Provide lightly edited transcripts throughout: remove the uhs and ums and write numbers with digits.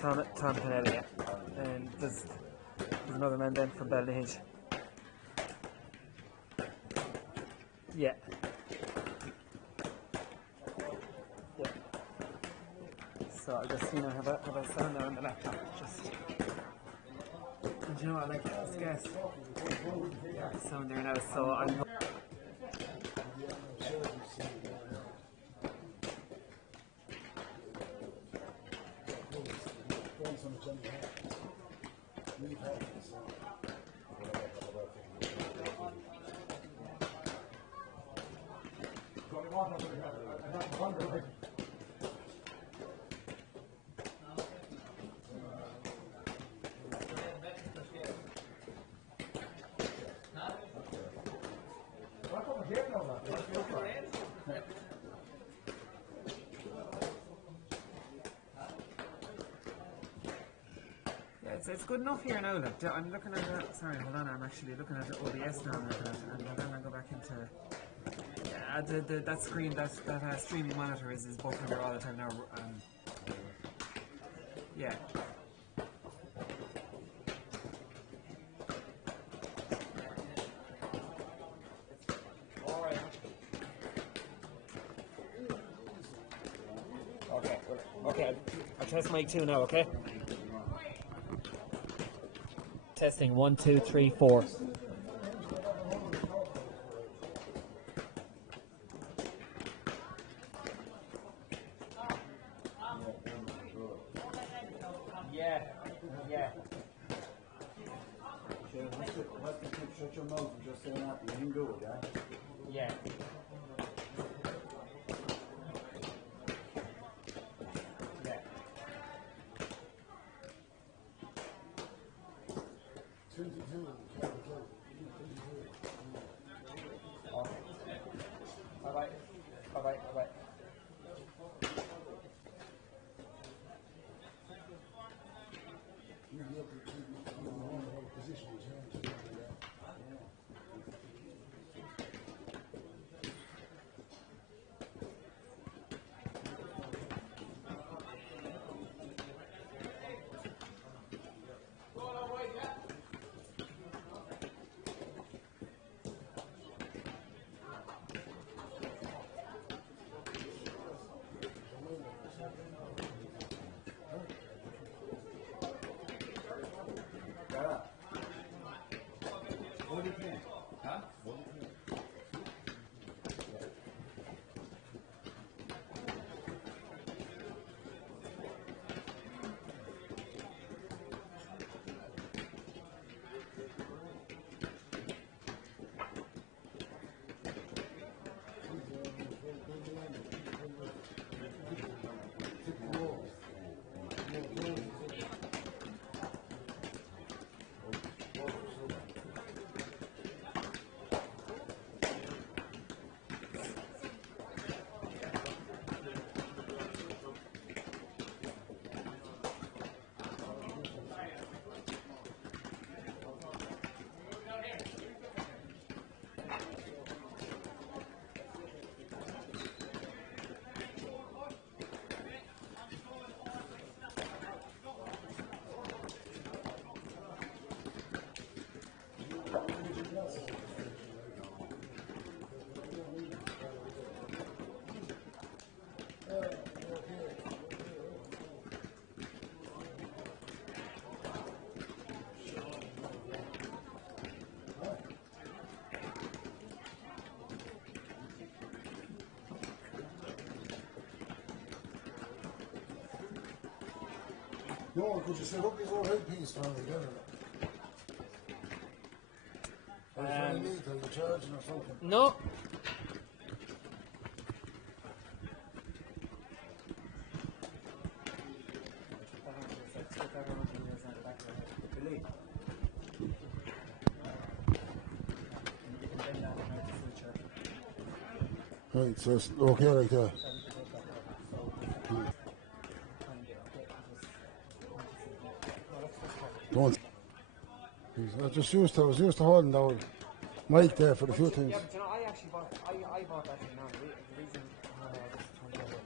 Tom Kennedy, yeah. And there's another man then from Ballinahinch. Yeah. Yeah. So I just, have a sound there on the laptop. And you know what, like, this gas sound there now, so I'm... It's good enough here now. Look, I'm looking at it. Sorry, hold on. I'm actually looking at the OBS now. I'm looking at it, and then I go back into that screen. That streaming monitor is buffering here all the time now. Yeah. All right. Okay. I'll test mic 2 now. Okay. Testing 1, 2, 3, 4. Yeah. Shut your mouth and just say that. You can do it, yeah? Yeah. Bye-bye. What do you think? Huh? What do you think? No, could you set up his own headpiece for me again? Or is there any need? Are you charging or something? No. Right, so it's okay like that. Don't. I was used to holding down mic there for the few things. Yeah, but I actually bought that thing now. The reason this turned out.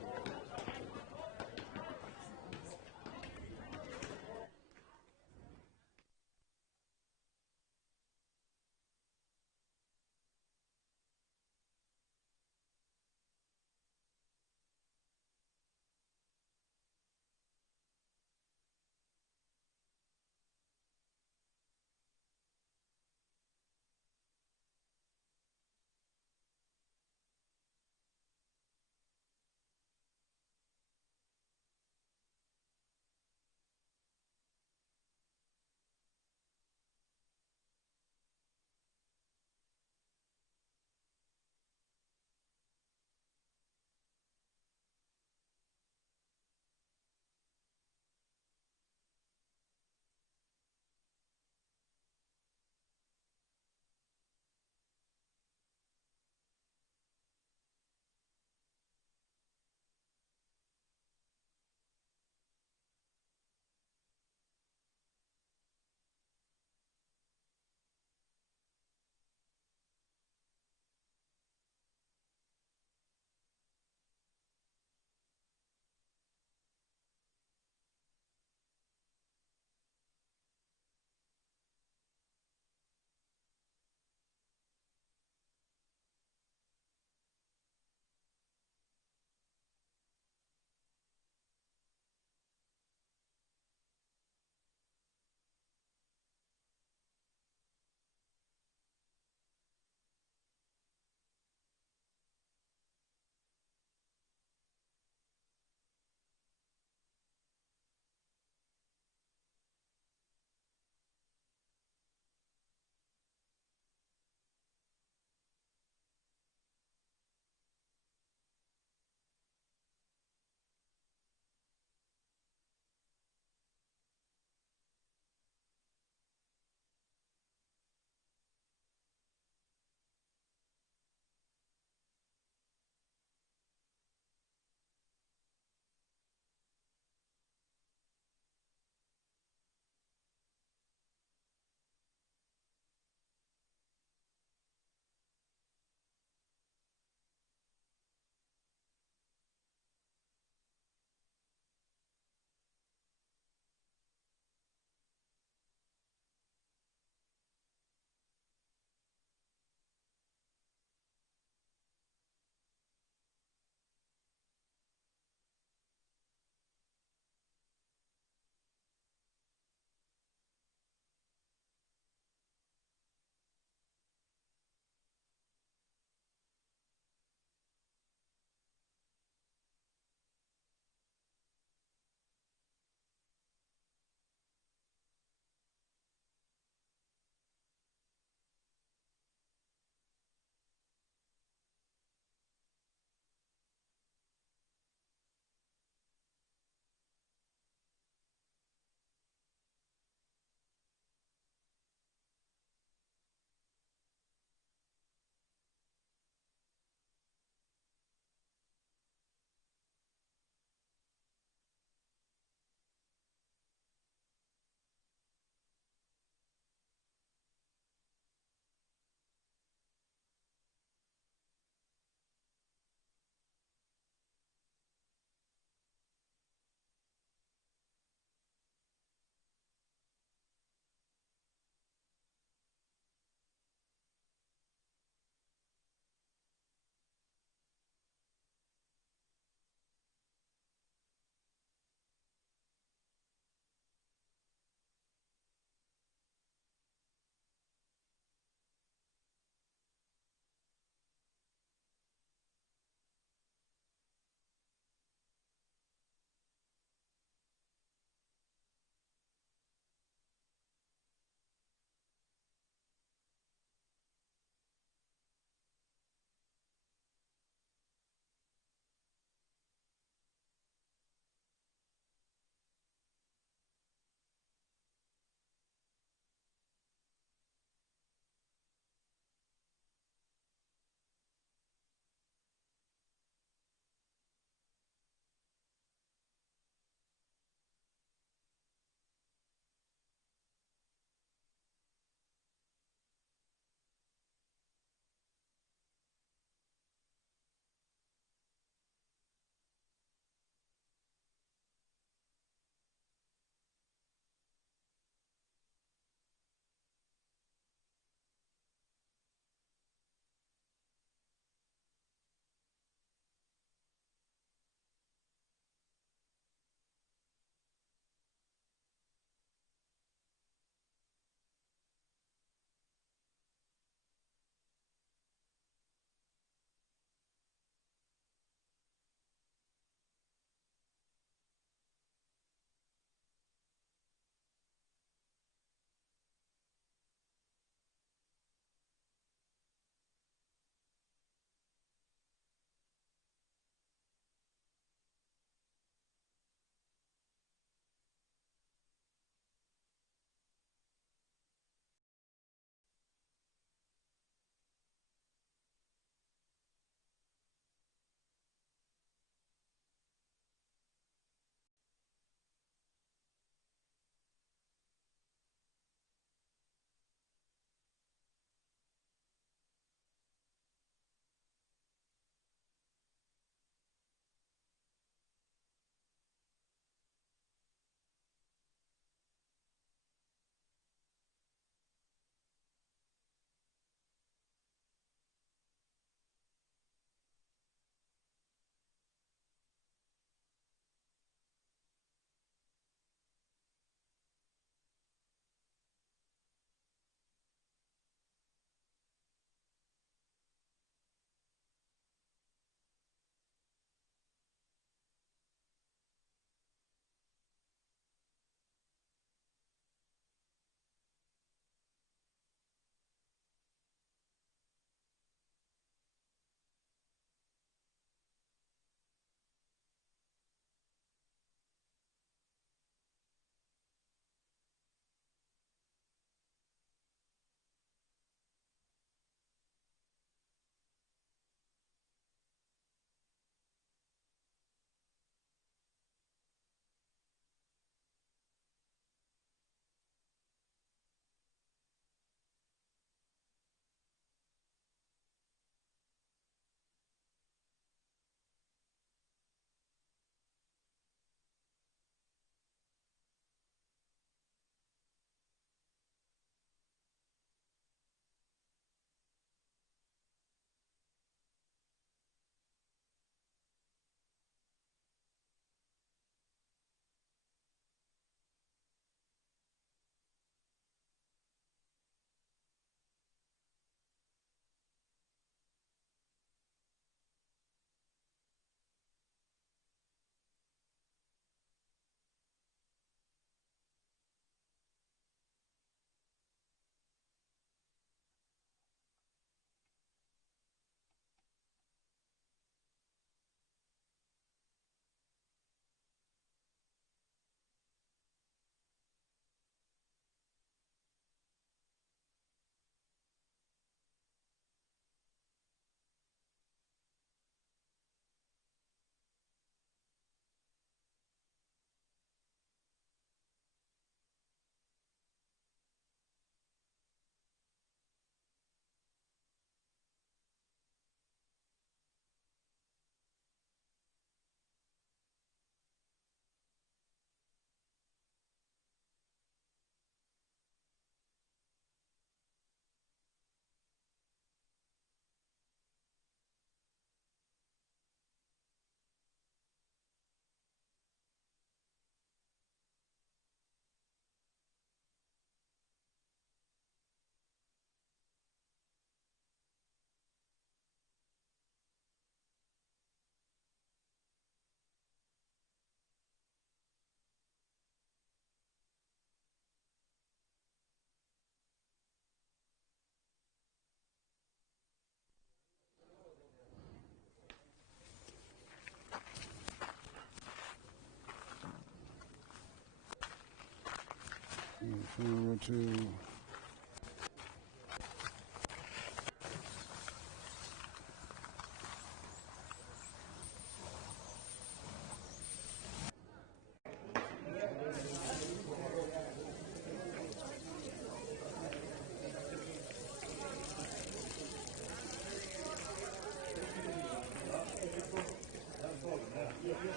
Forward to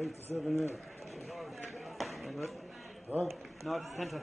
five to 7 there. Huh? No, it's centre.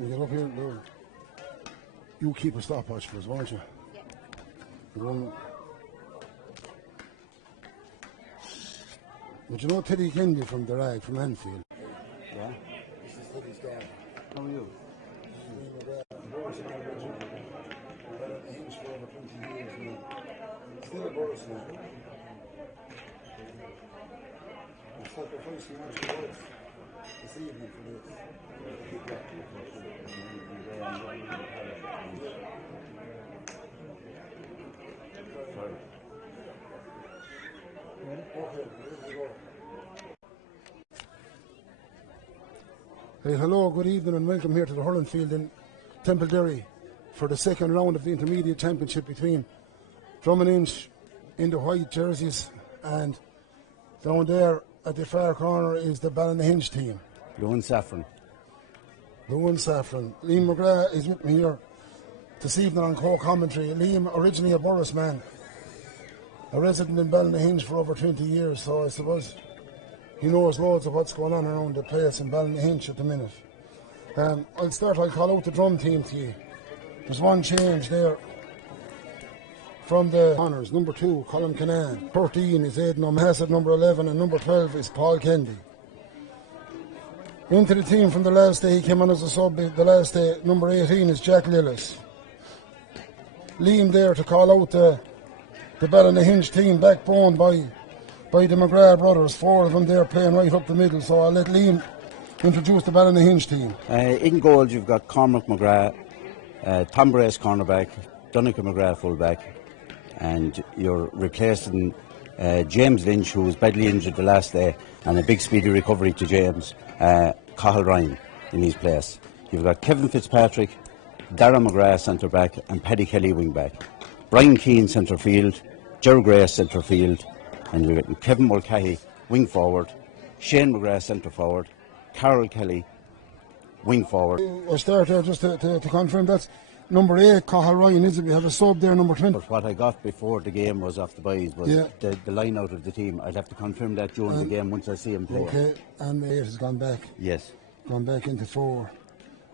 You get up here, Lou. You keep a stopwatch for us, won't you? Yeah. But you know Teddy Kennedy from the Rag, from Anfield? Yeah. This is Teddy's dad. How are you? Ballinahinch for over 20 years now. Still a Boris now. I'm sacrificing our words this evening for this. Sorry. Hey, hello, good evening and welcome here to the Hurling field in Templederry for the second round of the intermediate championship between Ballinahinch in the white jerseys, and down there at the far corner is the Ballinahinch team. Blue and saffron. Blue and saffron. Liam McGrath is with me here this evening on co-commentary. Liam, originally a Boris man, a resident in Ballinahinch for over 20 years, so I suppose he knows loads of what's going on around the place in Ballinahinch at the minute. I'll call out the Drom team to you. There's one change there from the honours. Number 2, Colin Canan. 13 is Aidan O'Massett, number 11, and number 12 is Paul Kennedy. Into the team from the last day, he came on as a sub the last day. Number 18 is Jack Lillis. Liam there to call out the Ballinahinch team, backbone by the McGrath brothers. 4 of them there playing right up the middle, so I'll let Liam introduce the Ballinahinch team. In goal, you've got Cormac McGrath, Tom Brace cornerback, Donegal McGrath fullback, and you're replacing James Lynch, who was badly injured the last day, and a big speedy recovery to James. Cathal Ryan in his place. You've got Kevin Fitzpatrick, Darren McGrath centre back, and Paddy Kelly wing back. Brian Keane centre field, Gerald Grace centre field, and you've got Kevin Mulcahy wing forward, Shane McGrath centre forward, Carol Kelly wing forward. We'll start there just to confirm that's number 8, Cathal Ryan, is it? We have a sub there, number 20. But what I got before the game was off the boys, was the line out of the team. I'd have to confirm that during the game once I see him play. Okay, and 8 has gone back. Yes. Gone back into 4.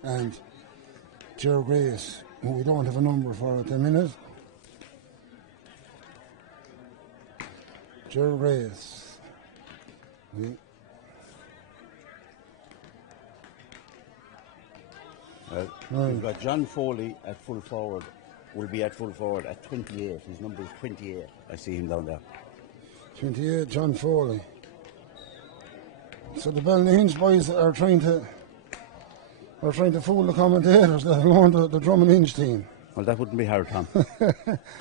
And Gerald Grace, who we don't have a number for at the minute. Gerald Grace. We've got John Foley at full forward. Will be at full forward at 28. His number is 28. I see him down there. 28, John Foley. So the Ballinahinch boys are trying to fool the commentators, let alone the Drom and Hinch team. Well, that wouldn't be hard, Tom.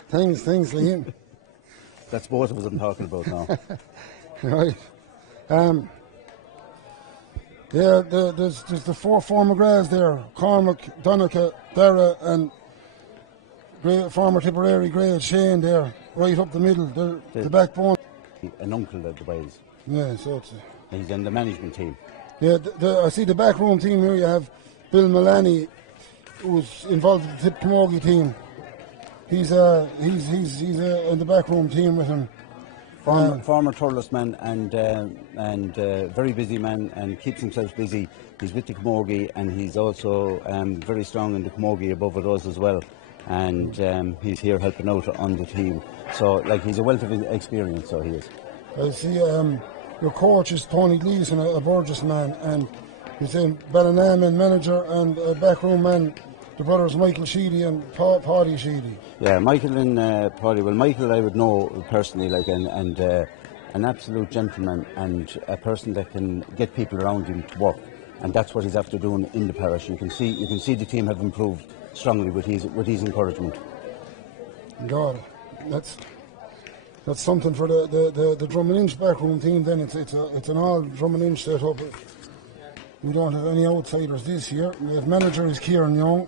Thanks, Liam. That's both of us I'm talking about now. Right. Yeah, there's the four former grads there: Cormac, Donica, Dara, and former Tipperary grade Shane there, right up the middle, the backbone. An uncle of the boys. Yeah, so it's. He's in the management team. Yeah, I see the backroom team here. You have Bill Mullaney, who's involved with the Tip Camogie team. He's in the backroom team with him. Former Thurles man and very busy man and keeps himself busy. He's with the Camogie and he's also very strong in the Camogie above it us as well. And he's here helping out on the team. So, like, he's a wealth of experience, so he is. I see your coach is Tony Gleeson, a Burgess man, and he's a Ballinahinch manager and backroom man, the brothers Michael Sheedy and Paddy Sheedy. Yeah, Michael and Paddy. Well, Michael I would know personally, like, and an absolute gentleman and a person that can get people around him to work, and that's what he's after doing in the parish. You can see the team have improved strongly with his encouragement. God, that's something for the Drom and Hinch backroom team. Then it's an all Drom and Hinch set up. We don't have any outsiders this year. The manager is Kieran Young.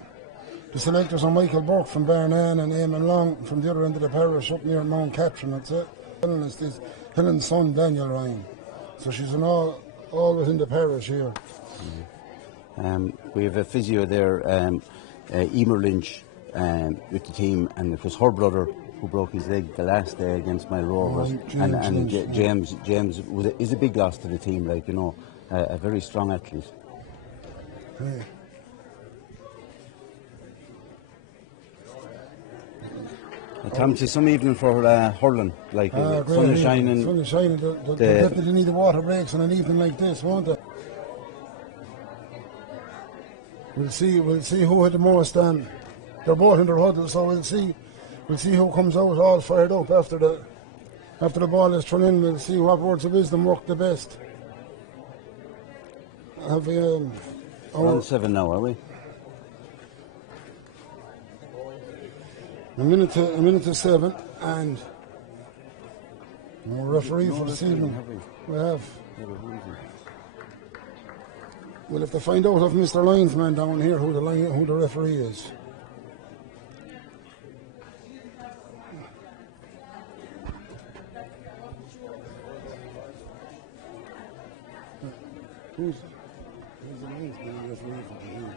The selectors are Michael Burke from Barnan and Eamon Long from the other end of the parish up near Mount Catherine. That's it. Helen's son Daniel Ryan. So she's all within the parish here. We have a physio there, Emer Lynch, with the team, and it was her brother who broke his leg the last day against my Rovers. James is a big loss to the team, like, you know, a very strong athlete. Hey. Tom, it's some evening for hurling, like sun is shining. Sun is shining. They definitely need the water breaks on an evening like this, won't they? We'll see who had the most. They're both in their huddle, so we'll see who comes out all fired up after the ball is thrown in. We'll see what words of wisdom work the best. Have we? Round 7 now, are we? A minute to 7, and no referee for this evening. We have. We'll have to find out of Mr. Linesman down here who the referee is. Who's the linesman referee for the game?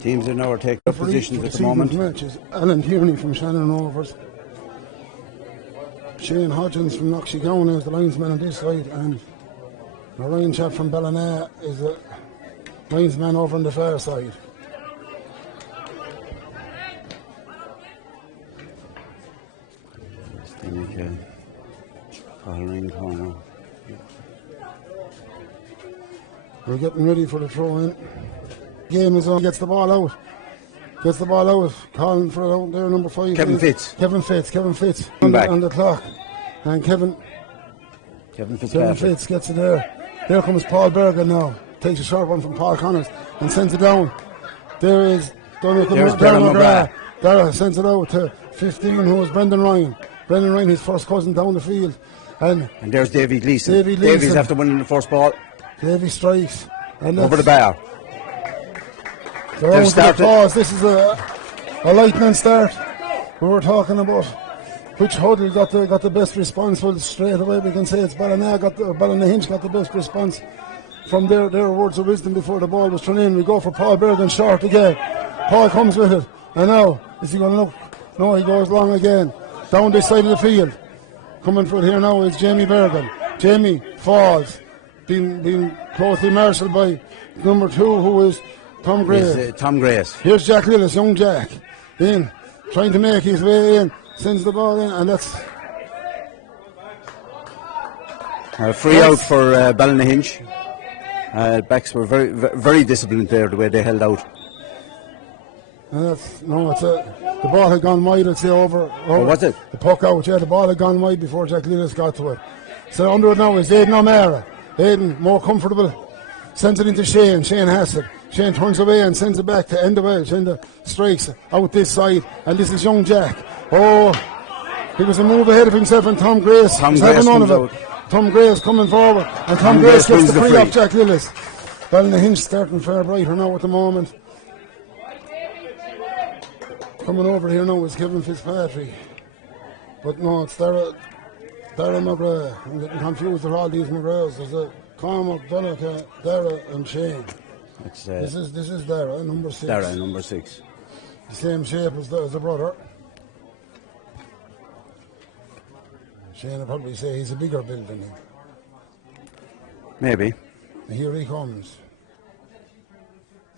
Teams in our take up positions at the moment. Match is Alan Tierney from Shannon Rovers. Shane Hodgins from Knockshigona is the linesman on this side, and Ryan chap from Ballina is the linesman over on the far side. Hurling corner. We're getting ready for the throw in. Game is on. Gets the ball out. Calling for it out there, number 5. Kevin Fitz on the clock. And Kevin Fitz gets it there. There comes Paul Bergen now. Takes a short one from Paul Connors and sends it down. There is Dara McGrath. Dara sends it out to 15, who is Brendan Ryan. Brendan Ryan, his first cousin down the field. And there's Davy Gleeson. Davy's after winning the first ball. Davy strikes. And over the bar. This is a lightning start. We were talking about which huddle got the best response. Well, straight away we can say it's Ballinahinch got the best response from their words of wisdom before the ball was thrown in. We go for Paul Bergen short again. Paul comes with it. And now, is he going to look? No, he goes long again. Down this side of the field. Coming for it here now is Jamie Bergen. Jamie falls. Being closely marshalled by number 2, who is Tom Gray. Tom Grace. Here's Jack Lillis, young Jack. In, trying to make his way in. Sends the ball in, and that's... Free out for Ballinahinch. Backs were very, very disciplined there, the way they held out. And that's, no, the ball had gone wide, I'd say, over. Oh, was it? The puck out, yeah, the ball had gone wide before Jack Lillis got to it. So under it now is Aidan O'Mara. Aidan, more comfortable, sends it into Shane. Shane has it. Shane turns away and sends it back to Enda Welch. Enda strikes out this side, and this is young Jack. Oh, he was a move ahead of himself, and Tom Grace was having none of it. Tom Grace coming forward, and Tom Grace gets the free off Jack Lillis. Ballinahinch starting fair brighter now at the moment. Coming over here now is Kevin Fitzpatrick. But no, it's Dara McGrath. I'm getting confused with all these McGraths. There's a Cormac, Donica, Dara and Shane. This is Dara, number 6. Dara, number 6. The same shape as the brother. Shane would probably say he's a bigger build than him. Maybe. And here he comes.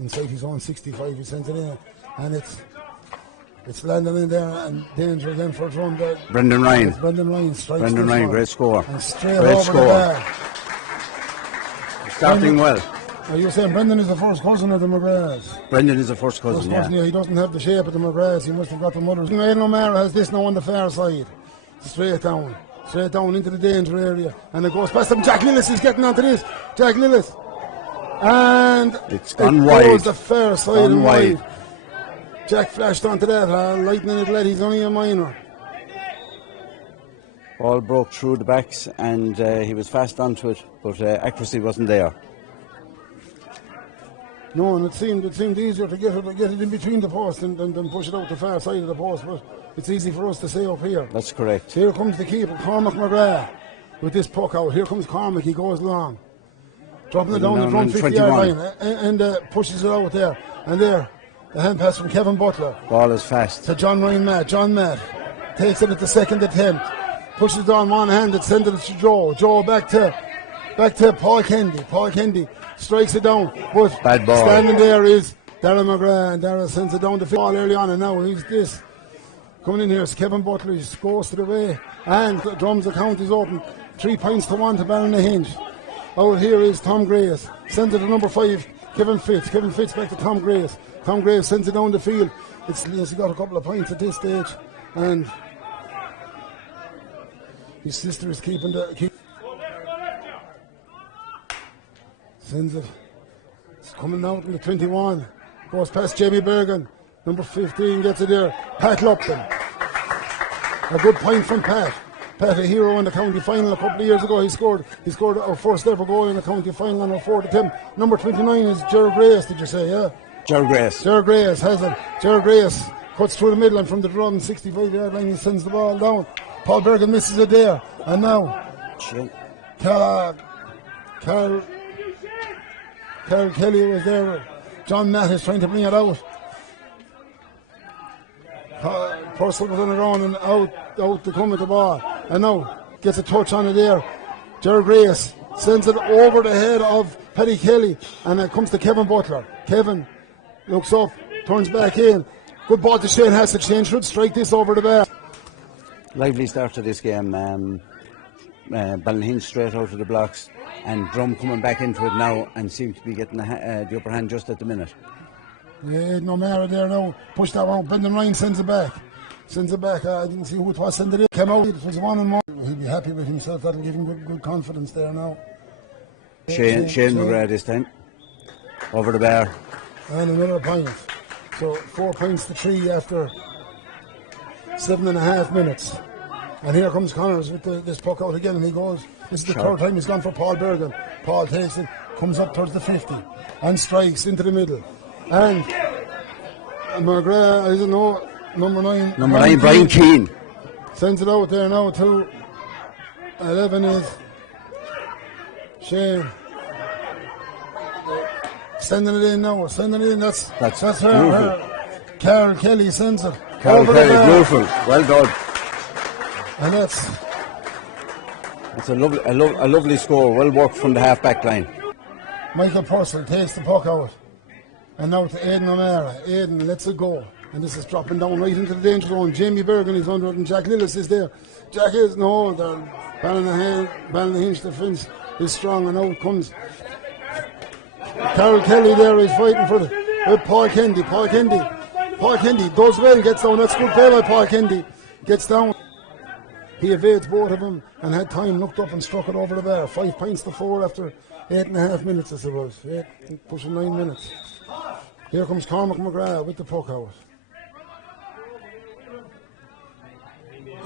Inside his own 65, he sends it in. And it's landing in there, and danger again for Drom. Brendan Ryan. Brendan Ryan strikes. Brendan Ryan, great score. And straight over the bar. Starting well. Are you saying Brendan is the first cousin of the McGraths? Brendan is the first cousin, yeah. He doesn't have the shape of the McGraths. He must have got the mothers. Aidan O'Mara has this now on the far side. Straight down into the danger area, and it goes past him. Jack Lillis is getting onto this. Jack Lillis, and it's gone wide. Goes the far side and wide. Jack flashed onto that. Lightning it led. He's only a minor. Ball broke through the backs, and he was fast onto it, but accuracy wasn't there. No, and it seemed easier to get it in between the post than push it out the far side of the post. But it's easy for us to say up here. That's correct. Here comes the keeper, Cormac McGrath, with this puck out. Here comes Cormac. He goes long, dropping it down the front 50-yard line, and pushes it out there. And there, the hand pass from Kevin Butler. Ball is fast to John Ryan Matt. John Matt takes it at the second attempt. Pushes it on one hand. Sends it to Joe. Joe back to Paul Kendi. Paul Kendi strikes it down, but bad ball. Standing there is Dara McGrath, and Dara sends it down the field early on, and now he's this. Coming in here is Kevin Butler. He scores to the way, and Drum's account is open. 3 points to 1 to Ballinahinch. Out here is Tom Grace. Sends it to number 5, Kevin Fitz. Kevin Fitz back to Tom Grace. Tom Grace sends it down the field. He's got a couple of points at this stage, and his sister is keeping sends it. It's coming out in the 21. Goes past Jamie Bergen. Number 15 gets it there. Pat Lupton. A good point from Pat. Pat, a hero in the county final a couple of years ago. He scored our first ever goal in the county final on our 4th attempt. Number 29 is Gerard Grace, did you say, yeah? Gerard Grace. Gerard Grace has it. Gerard Grace cuts through the middle, and from the Drum 65-yard line, he sends the ball down. Paul Bergen misses it there. And now, Carl Kelly was there. John Matt is trying to bring it out. Purcell was on the ground and out to come with the ball. And now gets a touch on it there. Gerard Grace sends it over the head of Paddy Kelly, and it comes to Kevin Butler. Kevin looks up, turns back in. Good ball to Shane Hassett. Shane should strike this over the bar. Lively start to this game. Ballinahinch straight out of the blocks, and Drum coming back into it now and seems to be getting the upper hand just at the minute. Yeah, no matter there now. Push that one. Brendan Ryan sends it back. I didn't see who it was sending it. Came out. It was 1-1. He'll be happy with himself. That'll give him good confidence there now. Shane McGrath this time. Over the bar. And another point. So 4 points to 3 after 7.5 minutes. And here comes Connors with this puck out again, and he goes. This is the third time he's gone for Paul Bergen. Paul takes it, comes up towards the 50, and strikes into the middle. And McGrath, I don't know, number 9. Number 9, Brian Keane. Sends it out there now to 11 is Shane. Sending it in now, that's her. Carol Kelly sends it. Carol Kelly, beautiful, well done. And that's a lovely score, well worked from the half-back line. Michael Purcell takes the puck out. And now to Aidan O'Mara. Aidan lets it go. And this is dropping down right into the danger zone. Jamie Bergen is under it and Jack Lillis is there. Jack is, no, the Ballinahinch defence is strong and out comes Carol Kelly there is fighting for with Paul Kendi. Paul Kendi does well, gets down. That's good play by Paul Kendi. Gets down. He evades both of them and had time, looked up and struck it over the bar. 5 points to 4 after 8.5 minutes, I suppose. Pushing 9 minutes. Here comes Cormac McGrath with the puck out.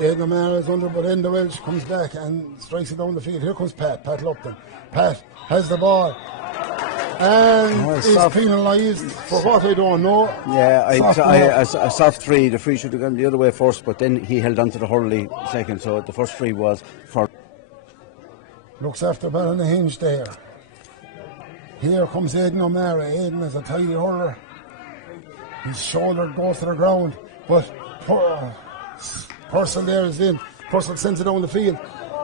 Aidan O'Mara is under, but Enda Welch comes back and strikes it down the field. Here comes Pat Lupton. Pat has the ball and is penalised for what I don't know. Yeah, a soft free. The free should have gone the other way first, but then he held on to the Hurling second, so the first free was for. Looks after Ballinahinch there. Here comes Aidan O'Mara. Aidan is a tidy hurler. His shoulder goes to the ground, but Purcell there is in. Purcell sends it down the field.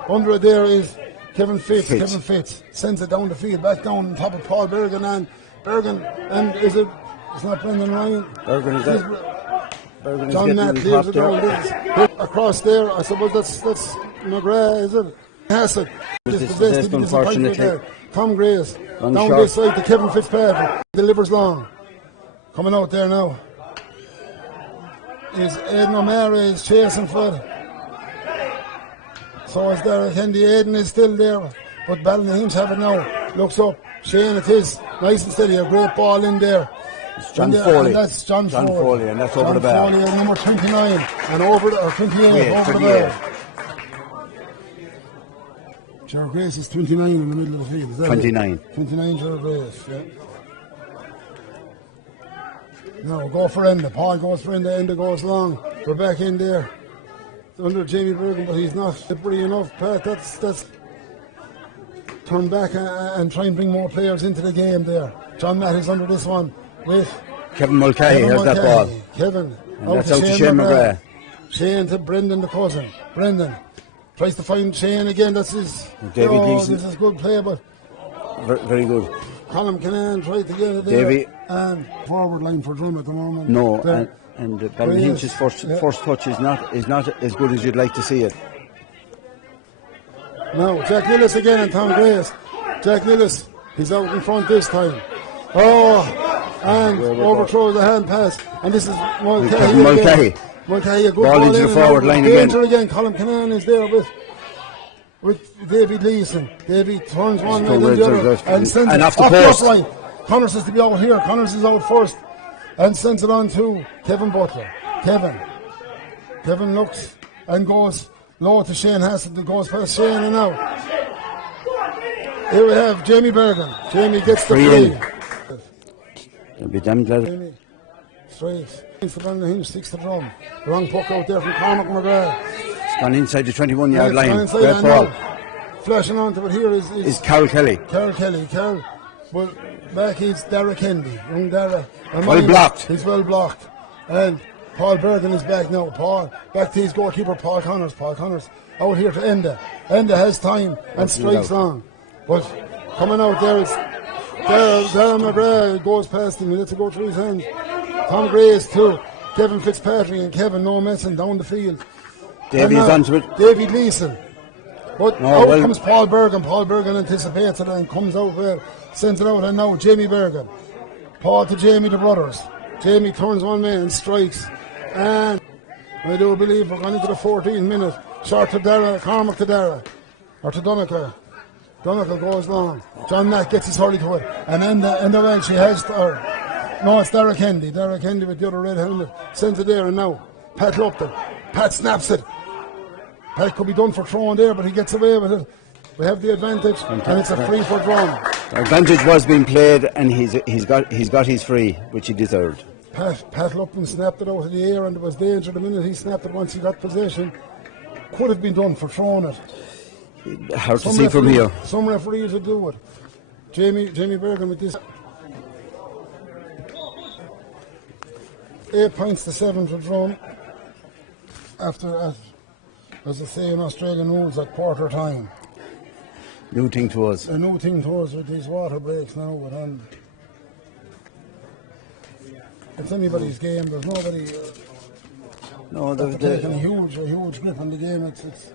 Under it there is Kevin Fitz. Kevin Fitz sends it down the field, back down on top of Paul Bergen and is it? It's not Brendan Ryan. Bergen is John Matt leaves it down across there. I suppose that's McGrath, is it? Hassett. Dispossessed, unfortunately. Tom Grace down this side to Kevin Fitzpatrick. Delivers long. Coming out there now is Aidan O'Mara is chasing for it. So is Derek Hendy. Aidan is still there, but Ballinahinch have it now. Looks up. Shane it is. Nice and steady. A great ball in there. It's John Foley. And that's John Foley, and that's over the bar. Foley, number 29, and over the 28 over the bar. Gerard Grace is 29 in the middle of the field. Is that 29. It? 29 Gerard Grace, yeah. Now go for Enda. Paul goes for Enda. Enda goes long. We're back in there. It's under Jamie Bergen, but he's not slippery enough. Pat, that's turn back and try and bring more players into the game there. John Matt is under this one with Kevin Mulcahy has that ball. Kevin. And that's out to Shane McGrath. Shane to Brendan the cousin. Brendan tries to find Shane again. That's his. David Gleason. This is good play, but very good. Colin Canaan tried to get it there. Davey. And forward line for Drom at the moment. No, and Ballinahinch's first touch is not as good as you'd like to see it. Now Jack Lillis again and Tom Grace. Jack Lillis, he's out in front this time. Oh, and overthrows the hand pass. And this is Mulcahy. Mulcahy, a good ball into the forward line again. Colin Canaan is there with David Leeson. David turns one way then the other and sends it off the post. Line. Connors is to be out here. Connors is out first and sends it on to Kevin Butler. Kevin looks and goes low to Shane Hassett. It goes past Shane and now. Here we have Jamie Bergen. Jamie gets the free. I'll be damn glad. Jamie straight. For Ballinahinch, 6 to Drom. The wrong puck out there from Cormac McGrath. It's gone inside the 21-yard line. Great ball. Flashing onto it here is Carol Kelly. Carol. Well, back is Derek Hendy. Young Derek. Well blocked. He's well blocked. And Paul Bergen is back now. Paul, back to his goalkeeper, Paul Connors. Paul Connors out here to Enda. Enda has time and strikes long. But coming out there is Darren McGrath goes past him. He lets it go through his hands. Tom Grace to Kevin Fitzpatrick and Kevin no messing down the field. Davy's onto it. David Leeson. But out comes Paul Bergen. Paul Bergen anticipates it and comes out well. Sends it out and now Jamie Bergen. Paul to Jamie, the brothers. Jamie turns one way and strikes. And I do believe we're going into the 14th minute. Short to Dara, Cormac to Dara. Or to Donegal. Donegal goes long. John Mack gets his hurley to it. And Enda Welch, he has... No, it's Derek Hendy. Derek Hendy with the other red helmet. Sends it there and now Pat Lupton. Pat snaps it. Pat could be done for throwing there, but he gets away with it. We have the advantage, and it's a free for Drom. The advantage was being played, and he's got his free, which he deserved. Pat Lupton snapped it out of the air, and there was danger the minute he snapped it once he got possession. Could have been done for throwing it. Hard to see from here. Some referees would do it. Jamie Bergen with this. 8 points to 7 for Drom. After, as they say in Australian rules, at quarter time. New thing to us. A new thing to us with these water breaks now. it's anybody's game. There's nobody taking a huge grip on the game. It's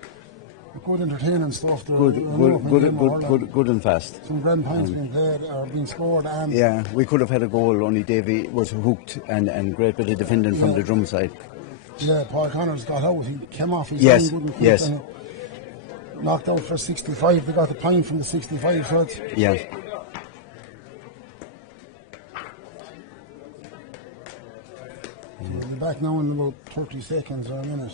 good entertaining stuff. Good and fast. Some grand points being played or being scored. And yeah, we could have had a goal, only Davy was hooked and great bit of defending from the Drum side. Yeah, Paul Connors got out. He came off his line, and knocked out for 65. They got the point from the 65 shots. Yeah. We'll be back now in about 30 seconds or a minute.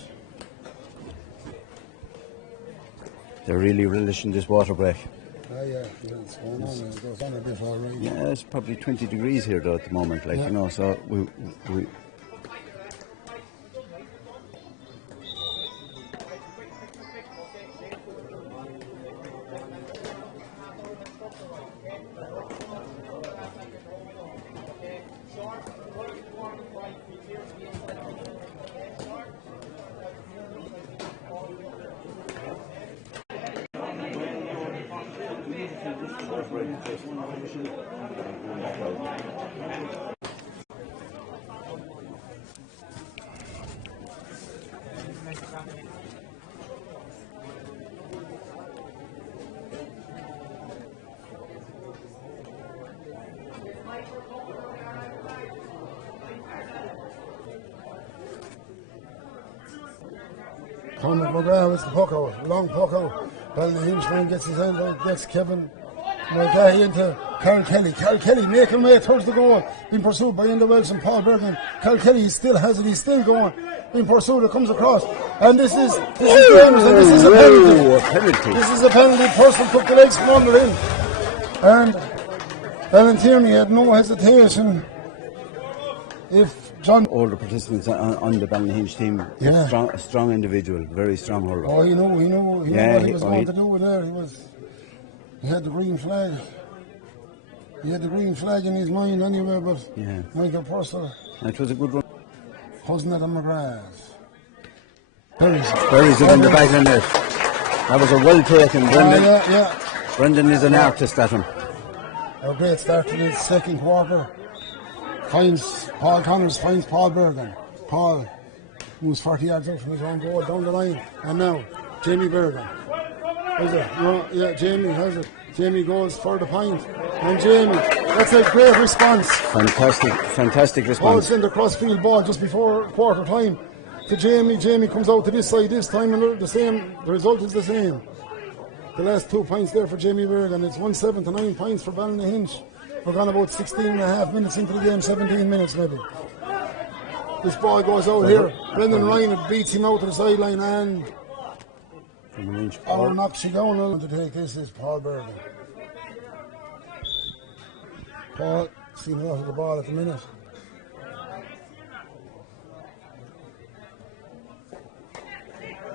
They're really relishing this water break. Yeah, it's going on. It goes on a bit already. Yeah, it's probably 20 degrees here though at the moment, so we Conor McGrath with the puck out, long puck out. Ballinahinch man gets his hand out, gets Kevin McGahey into Carl Kelly. Carl Kelly making way towards the goal, being pursued by Enda Wells and Paul Bergen. Carl Kelly still has it, he's still going, being pursued, it comes across. And this is dangerous, and this is a penalty. This is a penalty. Purcell took the legs from under him. And Alan Tierney had no hesitation. If John... All the participants on the Ballinahinch team, strong individual, very strong hurler. Oh, he knew what he was going to do with there. He had the green flag. He had the green flag in his mind anyway, but Michael Purcell... It was a good run. Cousin of the McGrath. Berries in the back of the net. That was a well taken, Brendan. Brendan is an artist at him. A great start to the second quarter. Paul Connors finds Paul Bergen. Paul moves 40 yards out from his own goal down the line. And now, Jamie Bergen. Is it? No, Jamie has it. Jamie goes for the point. And Jamie, that's a great response. Fantastic response. Paul sent a crossfield ball just before quarter time to Jamie. Jamie comes out to this side this time, and the result is the same. The last 2 points there for Jamie Bergen. It's 17 to 9 points for Ballinahinch. We're gone about 16 and a half minutes into the game, 17 minutes maybe. This ball goes out here. Brendan Ryan beats him out to the sideline, and our knocks you down to take this is Paul Bergen. Paul seeing a lot of the ball at the minute.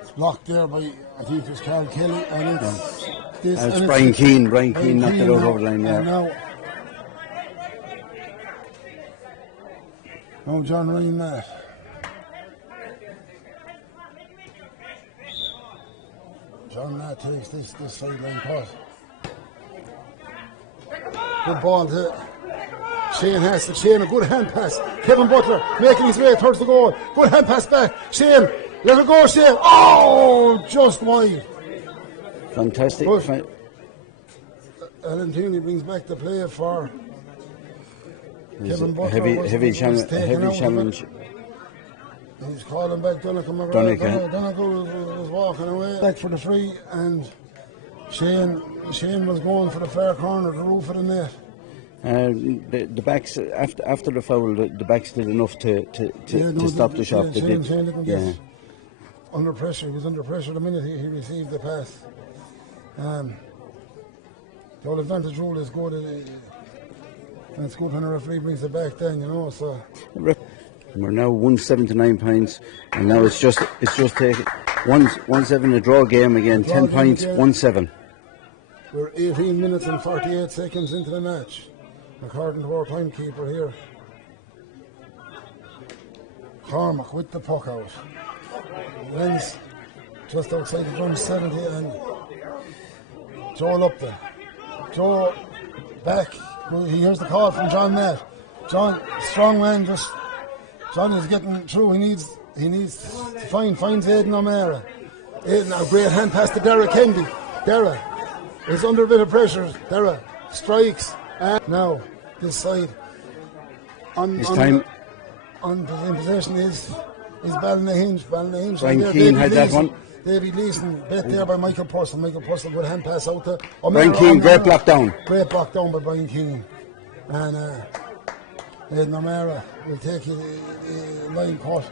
It's blocked there by, I think it's Carl Kelly, and it's Brian Keane. Brian Keane knocked it over the line there. Now John Ryan Matt. John Matt takes this sideline pass. Good ball to Shane Hassel. Shane, a good hand pass. Kevin Butler making his way towards the goal. Good hand pass back. Shane, let it go, Shane. Oh, just wide. Fantastic. Alan Tierney brings back the play for Kevin Butler. Heavy challenge. He's calling back Donegal McGrath. Donegal was walking away. Back for the free, and Shane was going for the far corner, the roof of the net. The backs after the foul, the backs did enough to stop the shot. Shane didn't get under pressure. He was under pressure the minute he received the pass. The all advantage rule is good, and it's good when the referee brings it back then, so. We're now 1-7 to 9 points, and now it's just taken 1-7 a draw game again, 10 points, 1-7. We're 18 minutes and 48 seconds into the match, according to our timekeeper here. Cormac with the puck out. Lens just outside the Drum 70, and Joel up there. Joe back. He hears the call from John Matt. John, strong man, just John is getting through. He needs to finds Aidan O'Meara. Aidan, a great hand pass to Dara Kendi. Dara is under a bit of pressure. Dara strikes, and now this side in possession is Ballinahinch. Brian Keane had that one. David Leeson, bet there by Michael Purcell. Michael Purcell, good hand pass out to Brian Keane, great block down. Great block down by Brian Keane. And Aidan O'Meara will take the line cut.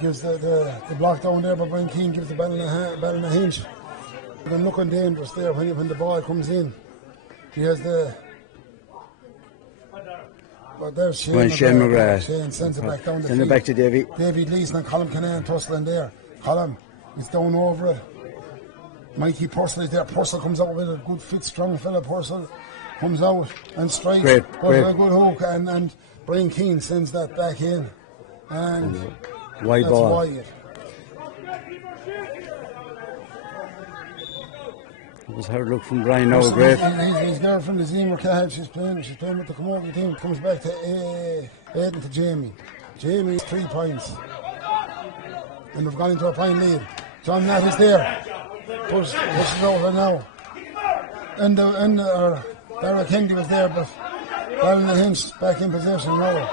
Gives the block down there by Brian Keane, gives the Ballinahinch. They're looking dangerous there when the ball comes in. He has the... But there's Shane McGrath. Shane sends it back down the Send field. it back to Davy. David Leeson and Colin Kinane tussling there. Colin is down over it. Mikey Purcell is there. Purcell comes out with a good fit, strong fella. Purcell comes out and strikes. Great. A good hook, and Brian Keane sends that back in. And wide that's ball. wide. It was hard look from Brian now, He's great. there from the Zimmer Cahal. She's playing with the Camogie team. Comes back to Aidan to Jamie. Jamie 3 points. And we've gone into a point lead. John Nat is there. Pushes over now. And Dara Kendi was there, but Ballinahinch back in possession now.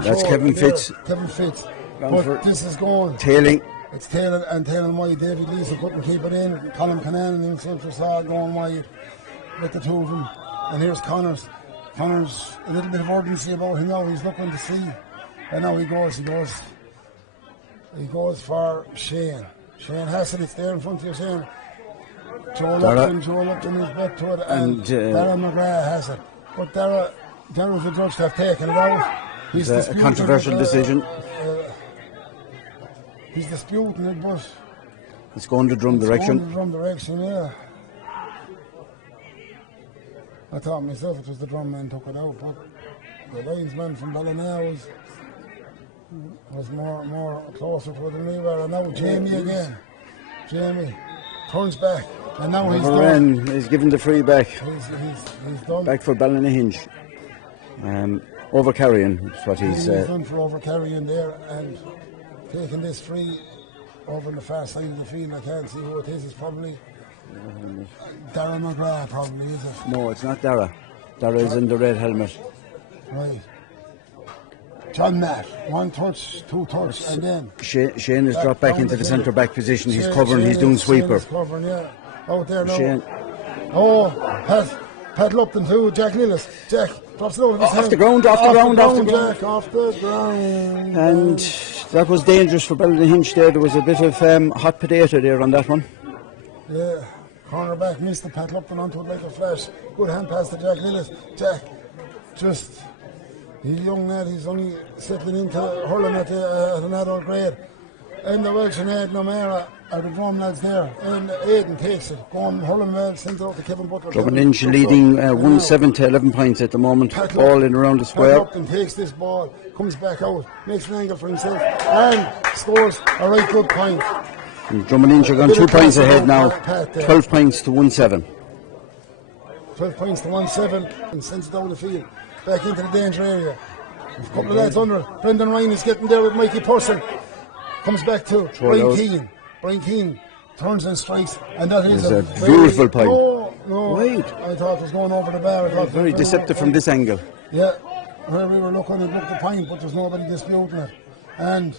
That's Kevin Fitz. Kevin Fitz. But this is going. Tailing. It's tailing wide. David Leeson couldn't keep it in. Colin Kinane and himself saw it going wide with the two of them. And here's Connors. Connors, a little bit of urgency about him now. He's looking to see. And now he goes for Shane. Shane Hassett, it's there in front of you, Shane. Joe Lupton is back to it. And Dara McGrath has it. But Dara's the judge to have taken it out. He's a controversial decision. He's disputing it, but it's going the drum direction. Yeah. I thought myself it was the drum man took it out, but the linesman from Ballina was more closer to it than we were. And now Jamie again. Jamie turns back, and now he's done. He's given the free back. He's done. Back for Ballinahinch. Over carrying is what he's done for over carrying there, and taking this free over on the far side of the field. I can't see who it is. It's probably Dara McGrath, probably, is it? No, it's not Dara. Dara is in the red helmet. Right. John Matt, 1 touch, 2 touch, and then Shane is dropped back into the centre back position. He's covering. He's doing sweeper. He's covering, yeah. Out there now. Shane. Oh, Pat Lupton too. Jack Lillis. Jack drops it over his hand. Off the ground. Jack, off the ground. And that was dangerous for Ballinahinch there. There was a bit of hot potato there on that one. Yeah. Cornerback missed the Pat Lupton onto it like a flash. Good hand pass to Jack Lillis. Jack, just, he's a young lad. He's only settling into hurling at an adult grade. And the Welsh and Aidan O'Meara are the Drom lads there. And Aidan takes it. Going hurling well, sends it out to Kevin Butler. Ballinahinch leading 1-7 to 11 points at the moment. Ball in around the square. Pat Lupton takes this ball, comes back out, makes an angle for himself, and scores a right good point. Ballinahinch are gone 2 points ahead now. 12 points to 1-7. 12 points to 1-7, and sends it down the field, back into the danger area. A couple of lads under it. Brendan Ryan is getting there with Mikey Purcell. Comes back to Brian Keane. Brian Keane turns and strikes, and that is a beautiful point. No, wait. I thought it was going over the bar. Very deceptive from this angle. Yeah, where we were looking, it looked the point, but there's nobody disputing it. And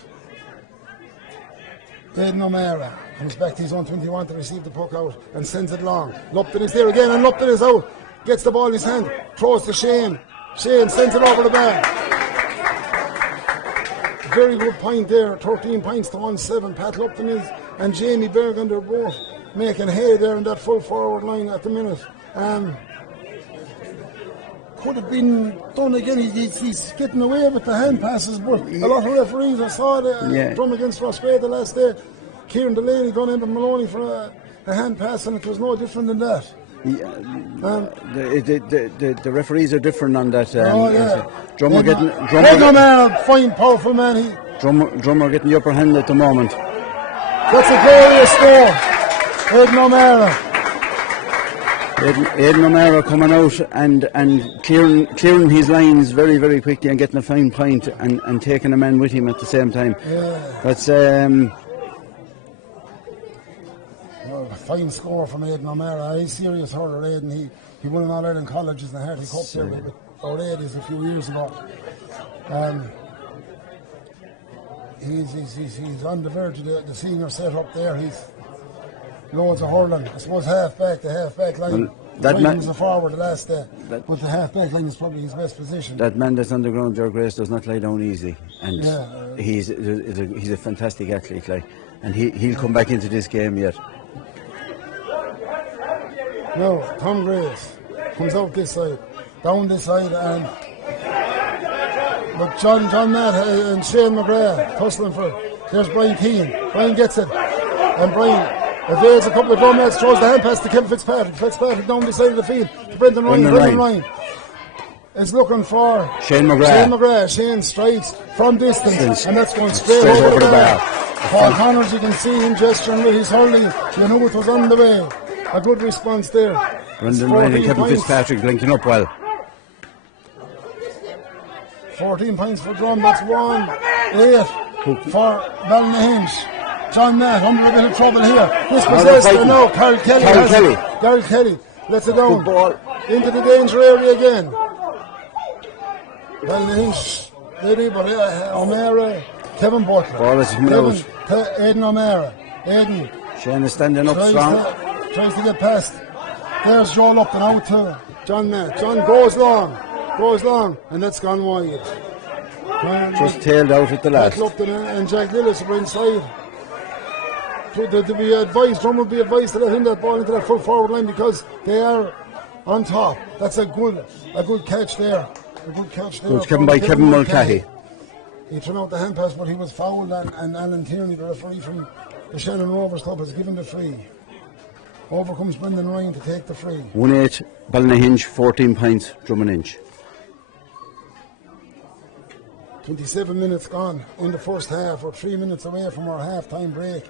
Aidan O'Meara comes back to his own 21 to receive the puck out and sends it long. Lupton is there again, and Lupton is out. Gets the ball in his hand, throws to Shane. Shane sends it over the bar. Very good point there, 13 points to 1-7. Pat Lupton is and Jamie Bergen, they're both making hay there in that full forward line at the minute. Could have been done again. He's getting away with the hand passes, but a lot of referees, I saw the Drum against Roscrea the last day. Kieran Delaney done in Maloney for a hand pass, and it was no different than that. The referees are different on that. Drum fine, powerful man. Drum are getting the upper hand at the moment. That's a glorious score. Aidan O'Meara. Aidan O'Meara coming out and clearing his lines very, very quickly and getting a fine point and taking a man with him at the same time. Yeah. That's well, a fine score from Aidan O'Meara. He's serious hurler, Aidan. He won an All-Ireland Colleges in the Harty Cup there with our ladies a few years ago. He's on the verge of the senior set up there. He's loads of hurling. I suppose the half-back line. That man was a forward the last day, but the half-back line is probably his best position. That man that's on the ground, Ger Grace, does not lie down easy, and he's a fantastic athlete, like, and he'll come back into this game yet. Now Tom Grace comes out this side, down this side, and but John Matt and Shane McGrath tussling for it. There's Brian Keane. Brian gets it, and Brian evades a couple of drum mats, throws the hand pass to Kevin Fitzpatrick. Fitzpatrick down the side of the field to Brendan Ryan. Is looking for Shane McGrath. Shane strides from distance, and that's going straight over the bar. Paul Connors, you can see him gesturing with his hurling. You know it was on the way. A good response there. Brendan Ryan and Kevin Fitzpatrick linking up well. 14 points for Drom, that's 1-8 for Ballinahinch. John Matt under a bit of trouble here. Dispossessed now. Carl Kelly lets it down into the danger area again. Ballinahinch, O'Meara, Kevin Butler. Ball is coming out. Aidan O'Meara. Aidan. Shane is standing up strong. Tries to get past. There's Joel Upton out to John Matt. John goes long, and that's gone wide. Just tailed out at the last. Upton and Jack Lillis are inside. To be advised, Drum would be advised to let him that ball into that full forward line because they are on top. That's a good catch there. Good Kevin by Kevin Mulcahy. He threw out the hand pass, but he was fouled, and Alan Tierney, the referee from the Shannon Rovers Club, has given the free. Over comes Brendan Ryan to take the free. 1-8, Ballinahinch, 14 points, Drummondinch. 27 minutes gone in the first half. We're 3 minutes away from our half-time break.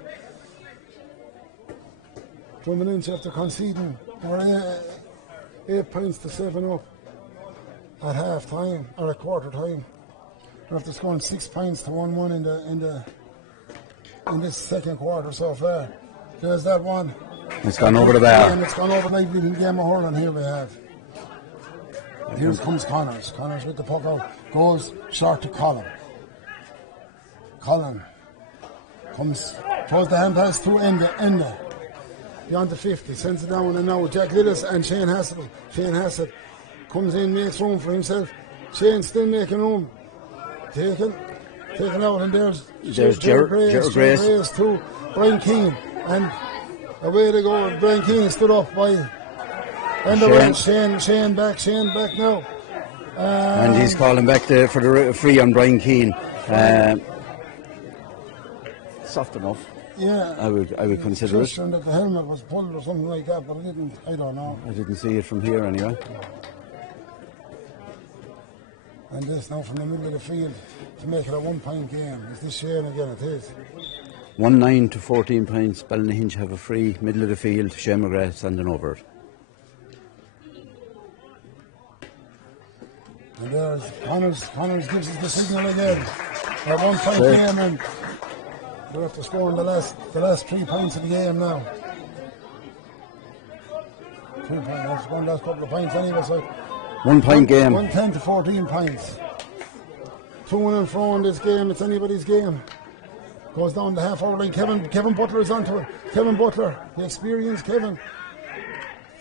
Drummondinch, after conceding, we're 8 points to 7 up at half-time, or at quarter-time. After scoring 6 points to 1-1 in this second quarter so far. There's that one. It's gone over the bar. And it's gone over the lively game of hurling here we have. Here comes Connors. Connors with the puck out. Goes short to Colin. Colin comes, throws the hand pass to Enda. Beyond the 50, sends it down, and now Jack Lillis and Shane Hassett. Shane Hassett comes in, makes room for himself. Shane still making room. Taken out, and there's Ger Grace to Brian Keane, and away they go. Brian Keane stood up by Shane back now. And he's calling back for the free on Brian Keane. Soft enough. Yeah, I would consider it. That the helmet was pulled or something like that, but I don't know. I didn't see it from here anyway. And this now from the middle of the field to make it a 1 point game. Is this Shane again? It is. 1-9 to 14 points. Ballinahinch have a free, middle of the field. Shane McGrath standing over it. And there's Connors gives us the signal again. A 1 point game, and we're after scoring the last 3 points of the game now. 2 points. I've scored the last couple of points anyway. So 1 point game. 1-10 to 14 points. 2-1 and 4 in this game. It's anybody's game. Goes down the half-hour line. Kevin Butler is onto it. Kevin Butler, the experienced Kevin,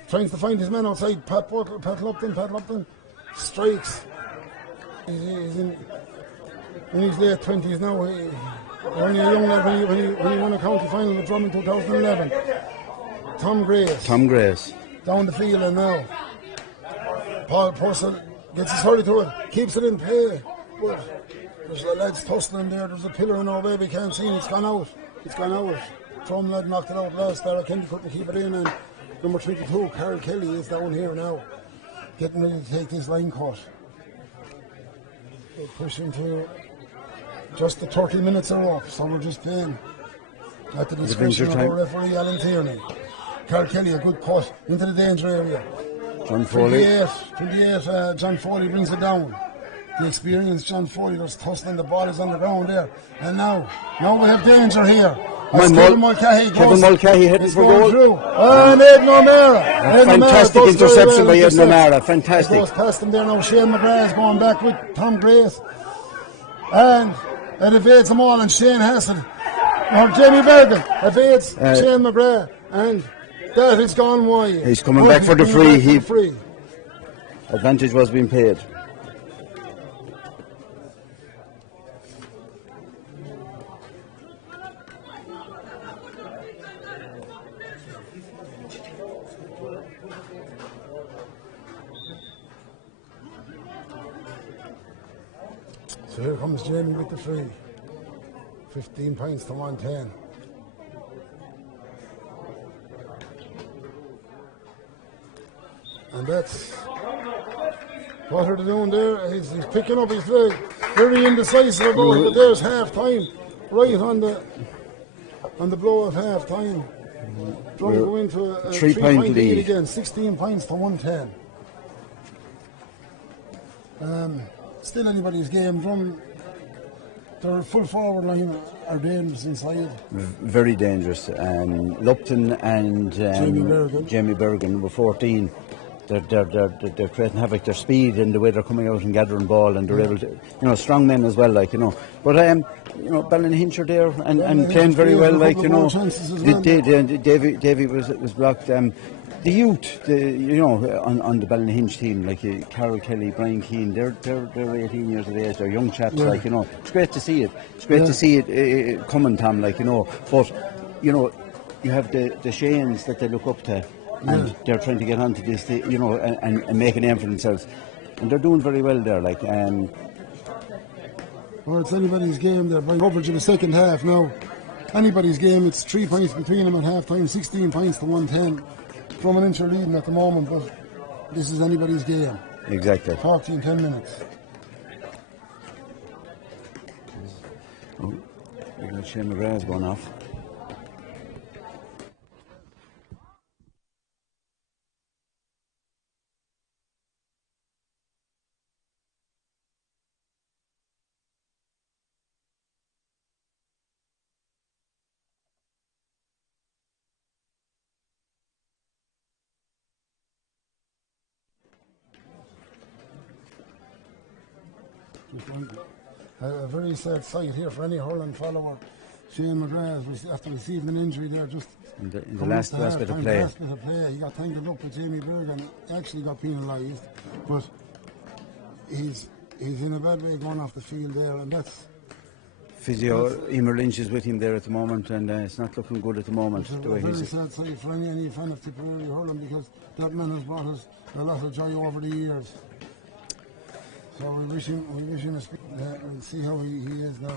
trying to find his man outside. Pat Lupton strikes. He's in his late 20s now. Only a young lad when he won a county final with Drom in 2011. Tom Grace. Down the field, and now Paul Purcell gets his hurry to it, keeps it in play. But there's the lads tussling there. There's a pillar in our way, we can't see him. It's gone out. Drum lad knocked it out last there. Kenny couldn't keep it in, and number 22, Carl Kelly, is down here now, getting ready to take this line cut. We're pushing to just the 30 minutes are up, so we're just playing at the discretion of our referee, Alan Tierney. Carl Kelly, a good push into the danger area. John Foley. 28, John Foley brings it down. The experienced John Foley just tussling, the ball is on the ground there. And now we have danger here. Kevin Mulcahy heading for goal. Through. And Aidan O'Mara. Fantastic interception by Aidan O'Mara. Fantastic. Goes past him there now. Shane McGrath is going back with Tom Grace. And it evades them all. And Shane Hassel, or Jamie Bergen, evades Shane McGrath. And that is gone wide. He's coming back for the free. Advantage was being paid. So here comes Jamie with the free. 15 points to 110. And that's what are they doing there? He's picking up his leg. Very indecisive about it, but there's half time. Right on the blow of half time. Drom go into a 3-point lead again. 16 points to 110. Still anybody's game. Drom, their full forward line are dangerous inside. Very dangerous. Lupton and Jamie Bergen, number 14. They're creating havoc. Their speed and the way they're coming out and gathering ball, and they're able to, strong men as well, But Ballinahinch are there and playing very well, Davy was blocked. The youth, on the Ballinahinch team, Carol Kelly, Brian Keane, they're 18 years of age. They're young chaps, It's great to see it. It's great to see it coming, Tom, But you have the Shanes that they look up to. And they're trying to get onto this, and make a name for themselves, and they're doing very well there. Well, it's anybody's game. They're by coverage in the second half now. Anybody's game. It's 3 points between them at half time. 16 points to 110. Ballinahinch are leading at the moment, but this is anybody's game. Exactly. 40 in 10 minutes. We got Shane McGrath going off. A very sad sight here for any hurling follower. Shane McGrath was after receiving an injury there just in the last bit of play. He got tangled up with Jamie Bergen, actually got penalised, but he's in a bad way going off the field there, and that's physio Emer Lynch is with him there at the moment, and it's not looking good at the moment. It's a very sad sight for any fan of Tipperary hurling, because that man has brought us a lot of joy over the years. So we wish him a speed. We'll see how he is now.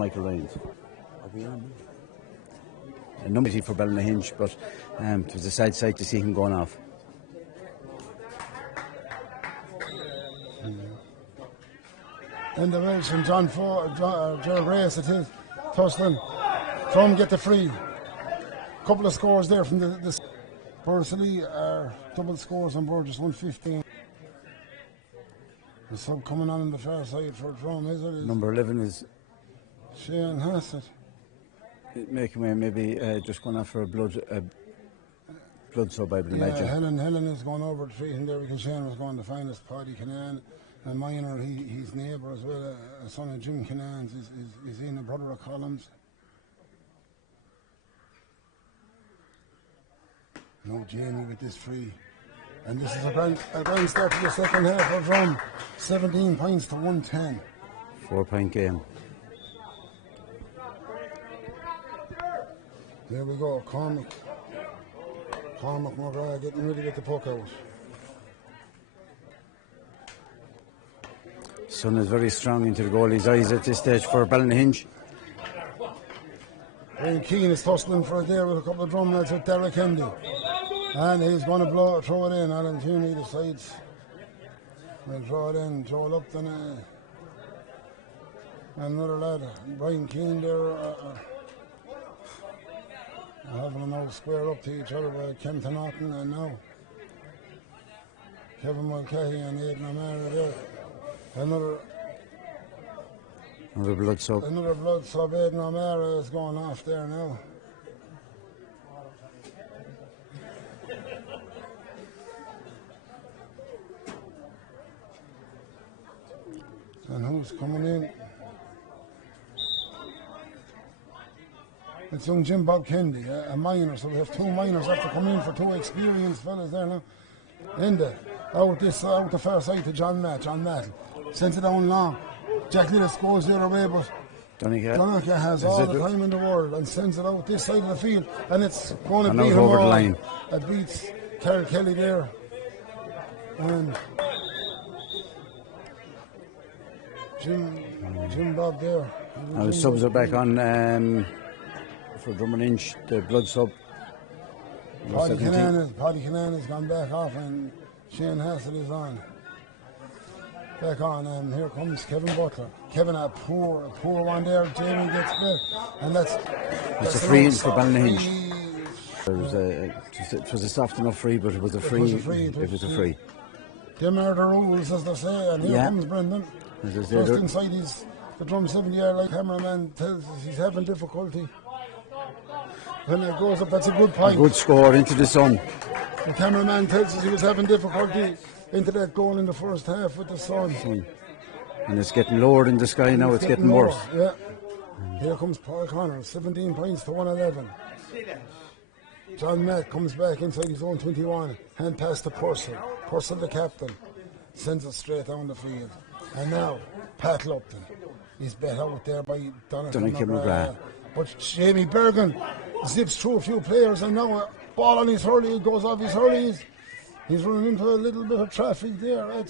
Michael Ryan's. A number for Ballinahinch, but it was a sad sight to see him going off. And the Welsh and Gerald Grace, it is. Tustin. Drom get the free. Couple of scores there from the Bursley are double scores on board, just 115. The sub coming on the far side for Drom, is it? Number 11 is Shane Hassett. Making way, maybe just going after a blood sub, I would imagine. Helen is going over the treat, and there because Shane was going to find us Paddy Kinane, and Minor, his neighbour as well, a son of Jim Kinane's, is in a brother of Collins. No Jamie with this free. And this is a grand start to the second half for Drom. 17 points to 110. 4-point game. There we go, Cormac McGrath getting ready to get the puck out. Sun is very strong into the goalie's eyes at this stage for Ballinahinch. Brian Keane is tussling for it there with a couple of Drum lads with Derek Hendy. And he's going to throw it in. Alan Tierney decides. We'll throw it in. Joel Upton. Another lad, Brian Keane there. Having them all square up to each other by Kempton Norton and now Kevin Mulcahy and Aidan O'Mara there. Another blood sub. Another blood sub. Aidan O'Mara is going off there now. And who's coming in? It's young Jim Bob Kennedy, a minor, so we have two minors have to come in for two experienced fellas there now. Out the far side to John Matt. Sends it down long. Jack Lillis goes the other way, but Donica has all the time in the world and sends it out this side of the field, and it's going to beat him over all. the line. It beats Carol Kelly there. And Jim Bob there. Now the subs are back on for Ballinahinch, the blood sub. Paddy Kinane has gone back off and Shane Hassett is on. Back on, and here comes Kevin Butler. Kevin, a poor one there. Jamie gets bit, and that's a free in for Ballinahinch. It was a soft enough free, but it was a free. It was a free. Them are the rules, as they say, and here comes Brendan. Just inside the Drum 70-yard line. Cameraman tells us he's having difficulty. When it goes up, that's a good point. A good score into the sun. The cameraman tells us he was having difficulty into that goal in the first half with the sun. And it's getting lower in the sky now, it's getting worse. Yeah. Here comes Paul Connor, 17 points to 111. John Matt comes back inside his own 21. Hand pass to Purcell. Purcell, the captain, sends it straight down the field. And now, Pat Lupton is bet out there by Donovan McGrath. But Jamie Bergen zips through a few players, and now a ball on his hurley, goes off his hurley. He's running into a little bit of traffic there.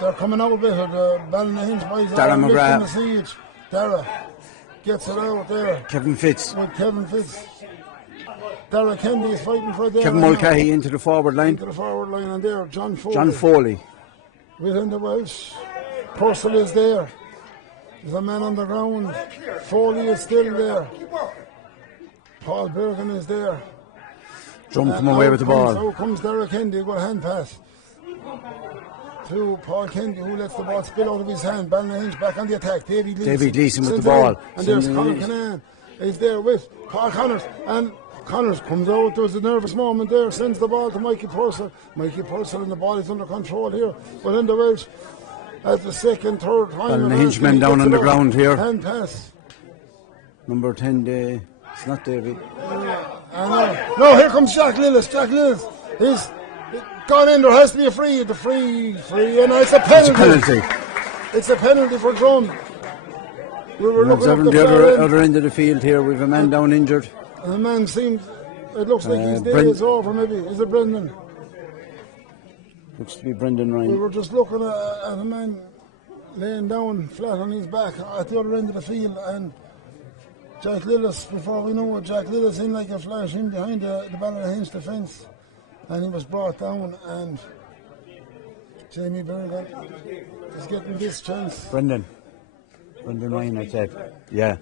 They're coming out with it. The Ballinahinch boys Dara are lifting McGrath. the siege. Dara gets it out there. Kevin Fitz. Dara Kendi is fighting for it there. Kevin Mulcahy into the forward line. And there, John John Foley. Within the Welsh. Purcell is there. There's a man on the ground. Foley is still there. Paul Bergen is there. Drum come away with the ball. Out comes Derek Kendi, got a hand pass to Paul Kendi, who lets the ball spill out of his hand. Ballinahinch back on the attack. David Gleeson with the ball. And there's Conor Kinane. He's there with Paul Connors. And Connors comes out. There's a nervous moment there. Sends the ball to Mikey Purcell. And the ball is under control here. But in the Welsh, at the second, third time. Ballinahinch men down on the ground here. Hand pass. Number 10, it's not David. No, here comes Jack Lillis. He's gone in. There has to be a free. The free, and it's a penalty. It's a penalty for Drum. We were looking at the other end of the field here. We've a man down injured. And the man seems. It looks like his day is over. Maybe is it Brendan? Looks to be Brendan Ryan. We were just looking at a man laying down flat on his back at the other end of the field, and Jack Lillis, before we know it, Jack Lillis in like a flash in behind the Ballinahinch defence, and he was brought down, and Jamie Berger is getting this chance. Brendan Ryan, I said. Yeah.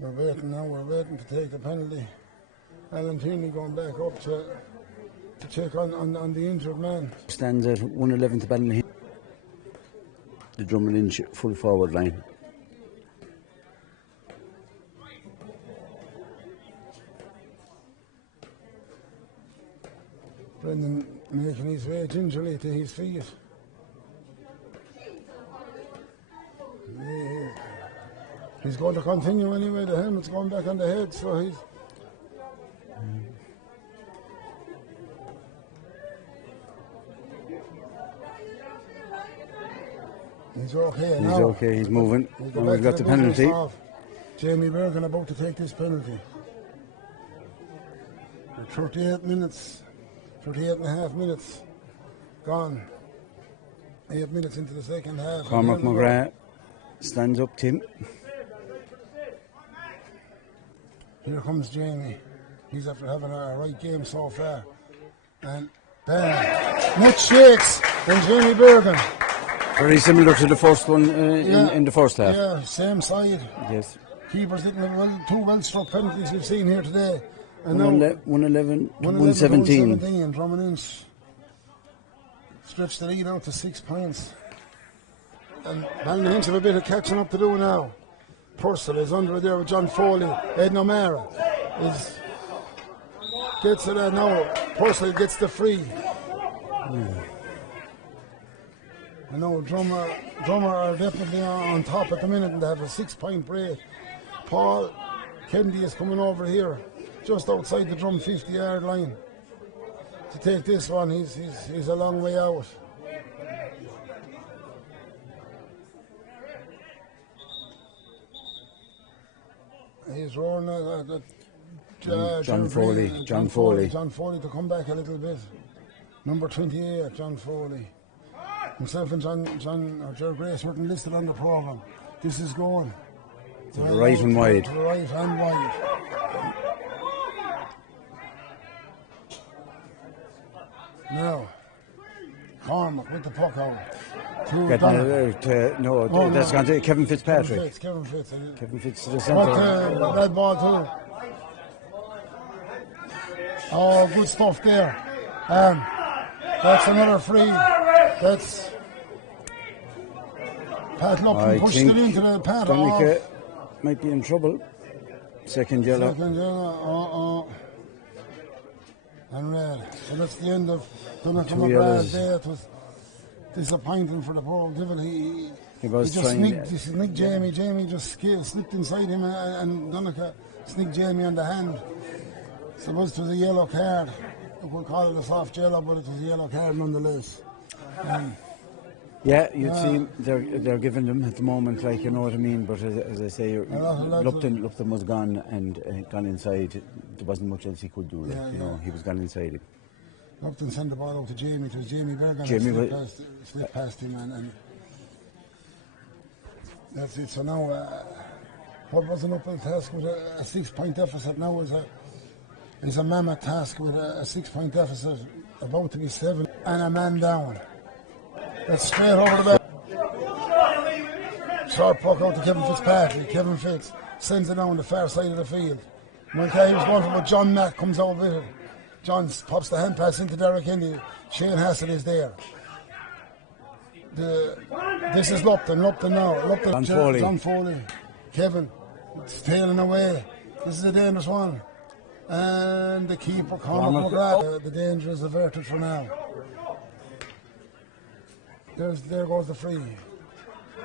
We're waiting to take the penalty. Alan Tierney going back up to check on the injured man. Stands at 111 to Ballinahinch. The Ballinahinch full forward line. Brendan making his way gingerly to his feet. Yeah. He's going to continue anyway. The helmet's going back on the head, so he's... He's okay now. He's okay, he's moving. We've got the penalty. Jamie Bergen about to take this penalty. 38 minutes, 38 and a half minutes gone. 8 minutes into the second half. Cormac McGrath stands up, Tim. Here comes Jamie. He's after having a right game so far. And bang! Much shakes than Jamie Bergen. Very similar to the first one in the first half. Yeah, same side. Yes. Keepers didn't have two well-struck penalties we've seen here today. And 111 to 117. Ballinahinch stretched the lead out to 6 points. And Ballinahinch have a bit of catching up to do now. Purcell is under there with John Foley. Ed O'Mara gets it now. Purcell gets the free. I know Drom are definitely on top at the minute, and they have a 6 point break. Paul Kennedy is coming over here just outside the Drom 50-yard line to take this one. He's a long way out. He's roaring at John Foley to come back a little bit. Number 28, John Foley. Himself and Ger Grace weren't listed on the programme. This is going to the right and wide. To the right and wide. Now, Cormac with the puck out. That's gone to Kevin Fitzpatrick. Kevin Fitz to the centre. Red ball too. Oh, good stuff there. That's another free. That's Pat Lupton pushed it into the pad. Donica might be in trouble. Second yellow. And red. So that's the end of Donica McGrath there. It was disappointing for the poor devil. He just sneaked Jamie. Jamie just slipped inside him, and Donica sneaked Jamie on the hand. Suppose it was a yellow card. We'll call it a soft yellow, but it was a yellow card nonetheless. Yeah, you'd see they're giving them at the moment, like, you know what I mean. But as I say, Lupton was gone and gone inside. There wasn't much else he could do. He was gone inside it. Lupton sent the ball out to Jamie. It was Jamie Bergen slipped past him, and that's it. So now, what was an uphill task with a 6 point deficit now is a mammoth task with a 6 point deficit about to be 7 and a man down. That's straight over the back. Short puck out to Kevin Fitzpatrick. Kevin Fitz sends it down the far side of the field. Mulcahy was going for it, John Mack comes out with it. John pops the hand pass into Derek Indy. Shane Hassett is there. This is Lupton now. John Foley. Kevin, it's tailing away. This is a dangerous one. And the keeper, Cormac McGrath. The danger is averted for now. There goes the free.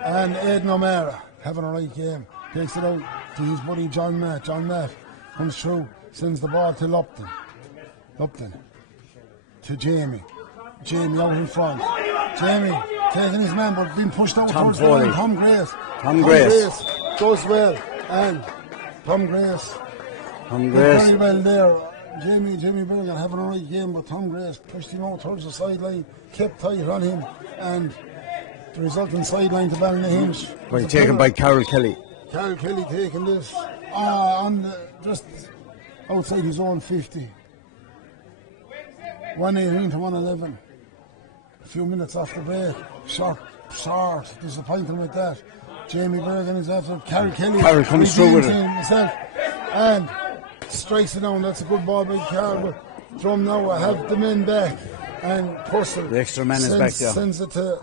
And Aidan O'Mara having a right game. Takes it out to his buddy John Matt. John Matt comes through, sends the ball to Lupton. Lupton to Jamie. Jamie out in front. Jamie taking his man, but being pushed out towards the line. Tom Grace does well. And Tom Grace very well there. Jamie Berger having a right game, but Tom Grace pushed him out towards the sideline, kept tight on him, and the resulting sideline to Ballinahinch. Taken by Carol Kelly. Carol Kelly taking this just outside his own 50. 118 to 111. A few minutes after break. Short, disappointing with that. Jamie Bergen is after Carol Kelly. Carol comes through with it. Himself, and strikes it down. That's a good ball by Carol. But Drom now have the men back. And Purcell. The extra man is back there. Sends it to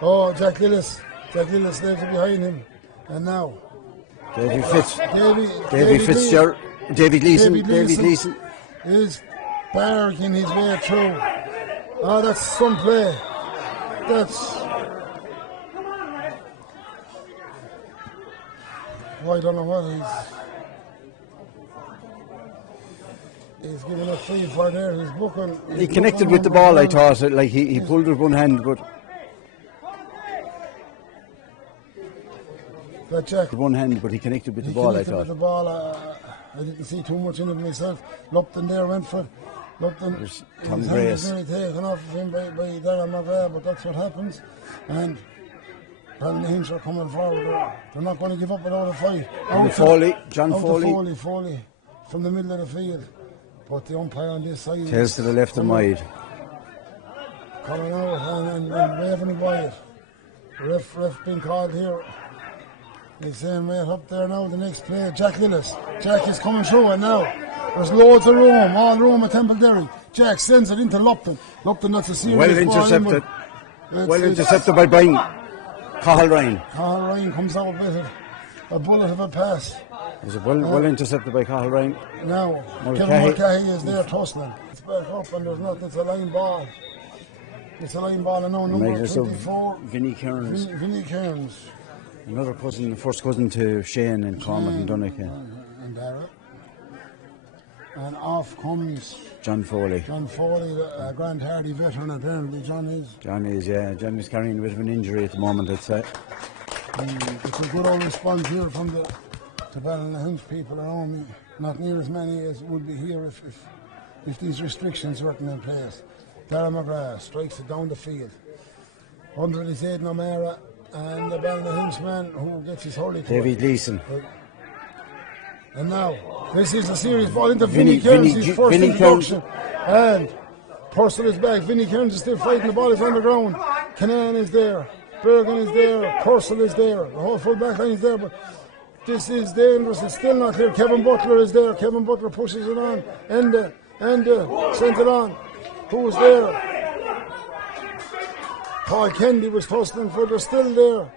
Jack Lillis. Jack Lillis leaves it behind him. And now David Leeson is barking his way through. That's some play. I don't know what he's giving a feed for there. He's booking. He connected with the ball, I thought. Like he pulled with one hand, but one hand, but he connected with the ball, I thought. With the ball, I didn't see too much in it myself. Lupton there went for it. Lupton, Tom Grace. Nearly taken off of him by Darren McGrath, but that's what happens. And Ballinahinch are coming forward. They're not going to give up without a fight. John Foley from the middle of the field. But the umpire on this side tells to the left and wide. Coming out and waving by it. Ref being called here. He's saying right up there now, the next player, Jack Lillis. Jack is coming through, and now there's loads of room, all room at Templederry. Jack sends it into Lupton. Lupton, that's a serious well intercepted. Well intercepted by Brian. Cathal Ryan. Cathal Ryan comes out with it. A bullet of a pass. Is it well intercepted by Cathal Ryan? Now, Kevin Mulcahy is there tussling. It's back up and there's nothing, it's a line ball. It's a line ball, and now number 24. Vinnie Kearns. Vinnie Kearns. Another cousin, first cousin to Shane and Cormac and Donegal. And Barrett. And off comes John Foley. The Grand Hardy veteran, apparently. John is, yeah. John is carrying a bit of an injury at the moment, I'd say. It's a good old response here from the Ballinahinch people around me. Not near as many as would be here if these restrictions weren't in place. Darren McGrath strikes it down the field. Under his head, O'Mara, and the Ballinahinch man who gets his hurley. David Leeson. And now, this is a serious ball into Vinnie Kearns, his first introduction. And Purcell is back. Vinnie Kearns is still fighting. The ball is on the ground. Canan is there. Bergen is there. Purcell is there. The whole full back line is there. But this is dangerous. It's still not clear. Kevin Butler is there. Kevin Butler pushes it on. And sends it on. Who's there? Paul Kennedy was tussling for. They're still there.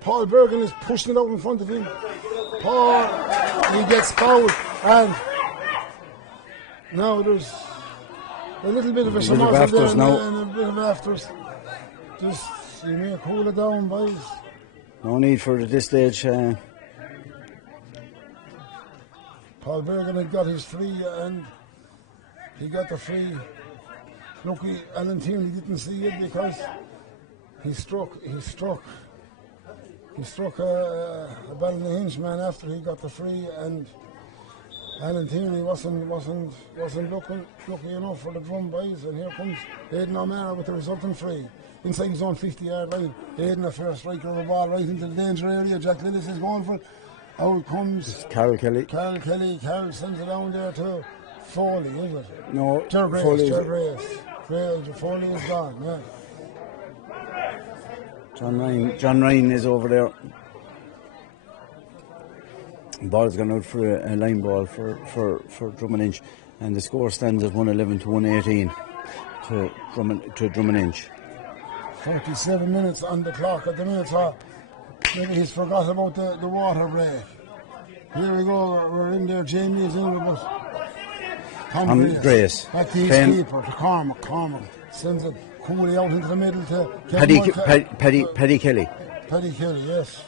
Paul Bergen is pushing it out in front of him. Paul, he gets fouled, and now there's a little bit of a shamar there and a bit of afters. Just, you may cool it down, boys. No need for it at this stage. Paul Bergen had got his free, and he got the free. Lucky Alan Tierney didn't see it because he struck a Ballinahinch man after he got the free, and Alan Tierney wasn't lucky enough for the Drum boys. And here comes Aidan O'Mara with the resulting free inside his own 50-yard line. Aidan, a fair striker of the ball right into the danger area. Jack Lillis is going for it. Out comes Carol Kelly. Carol sends it down there to Foley, is it? No, Foley is gone. Yeah. John Ryan is over there. The ball's gone out for a line ball for Ballinahinch, and the score stands at 111 to 118 to Ballinahinch. 47 minutes on the clock at the minute. Maybe he's forgot about the water break. Here we go. We're in there. Jamie is in with Tom Grace. At the keeper to Cormac sends it coolly out into the middle to Paddy Kelly. Paddy Kelly, yes.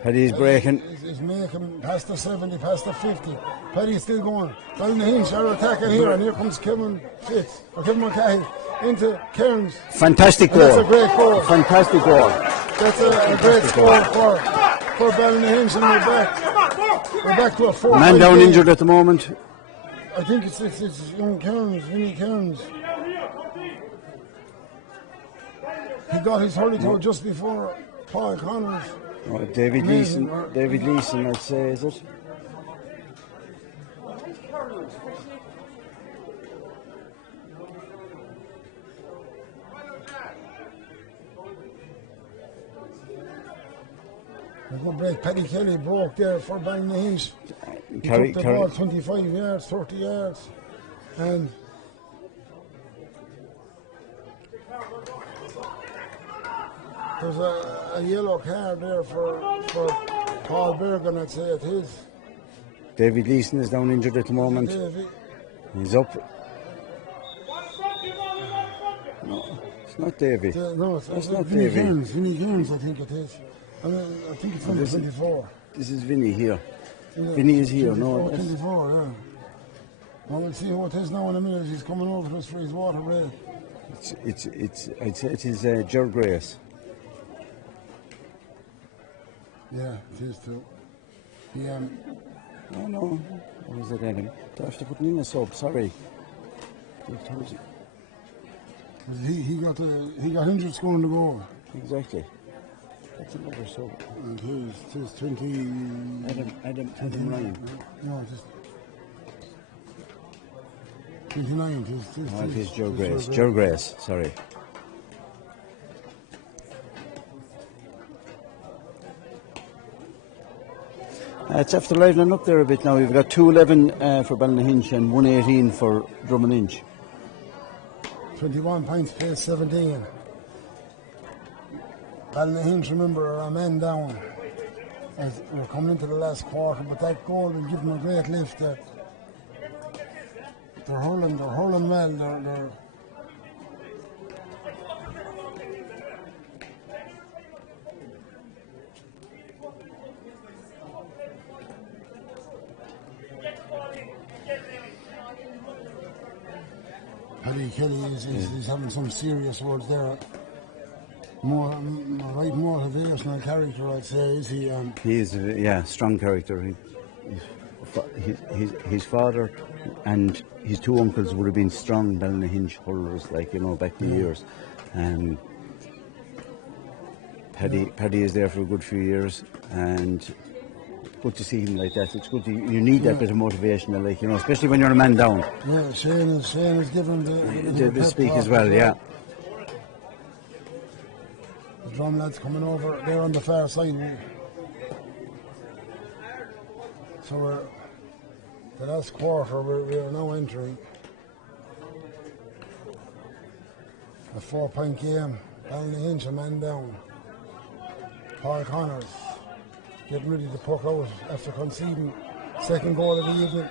Paddy's breaking. He's making past the 70, past the 50. Paddy's still going. Ballinahinch are attacking here, and here comes Kevin Mulcahy into Kearns. Fantastic goal. That's a great goal. Fantastic goal. That's a great score for Ballinahinch, and we're back to a 4-point man down game. injured at the moment. I think it's young Kearns, Vinnie Kearns. He got his hurley toe just before Paul Connors. Oh, David Leeson, I'd say, is it? There's no break. Paddy Kelly broke there for Ballinahinch. He Carry, took the ball 25 yards, 30 yards. And there's a yellow card there for Paul Bergen, I'd say it is. David Leeson is down injured at the moment. He's up. No, it's not Davy. No, That's not Vinnie Davy. Kearns. Vinnie Kearns, I think it is. I think it's number 24. This is Vinnie here. Yeah, Vinnie is here, 24, no. 24, yeah. Well, we'll see what it is now in a minute. He's coming over to us for his water break. I'd say it is Ger Grace. Yeah, it is too. Oh no, what was it again? I have to put in a sub, sorry. He got injured scoring the goal. Exactly. That's another sub. And he's 20. Adam Ryan. No, just 29. It is Joe Grace. Joe Grace, sorry. It's after livening up there a bit now. We've got 2:11 for Ballinahinch and 1:18 for Drummondinch. 21 points, pace 17. Ballinahinch, remember, are a man down as we're coming into the last quarter, but that goal will give them a great lift. They're hurling well. They're Paddy Kelly is having some serious words there. More right motivational character, I'd say. Is he? He is, strong character. His father and his two uncles would have been strong Ballinahinch hurlers, back the years. Paddy is there for a good few years, and good to see him like that. It's good. You need that bit of motivation, especially when you're a man down. Yeah, Shane is giving the speak as well. Yeah. The Drom lads coming over. They're on the far side. So we're the last quarter. We are now entering a 4-point game. Ballinahinch a man down. Paul Connors getting ready to puck out after conceding second goal of the evening.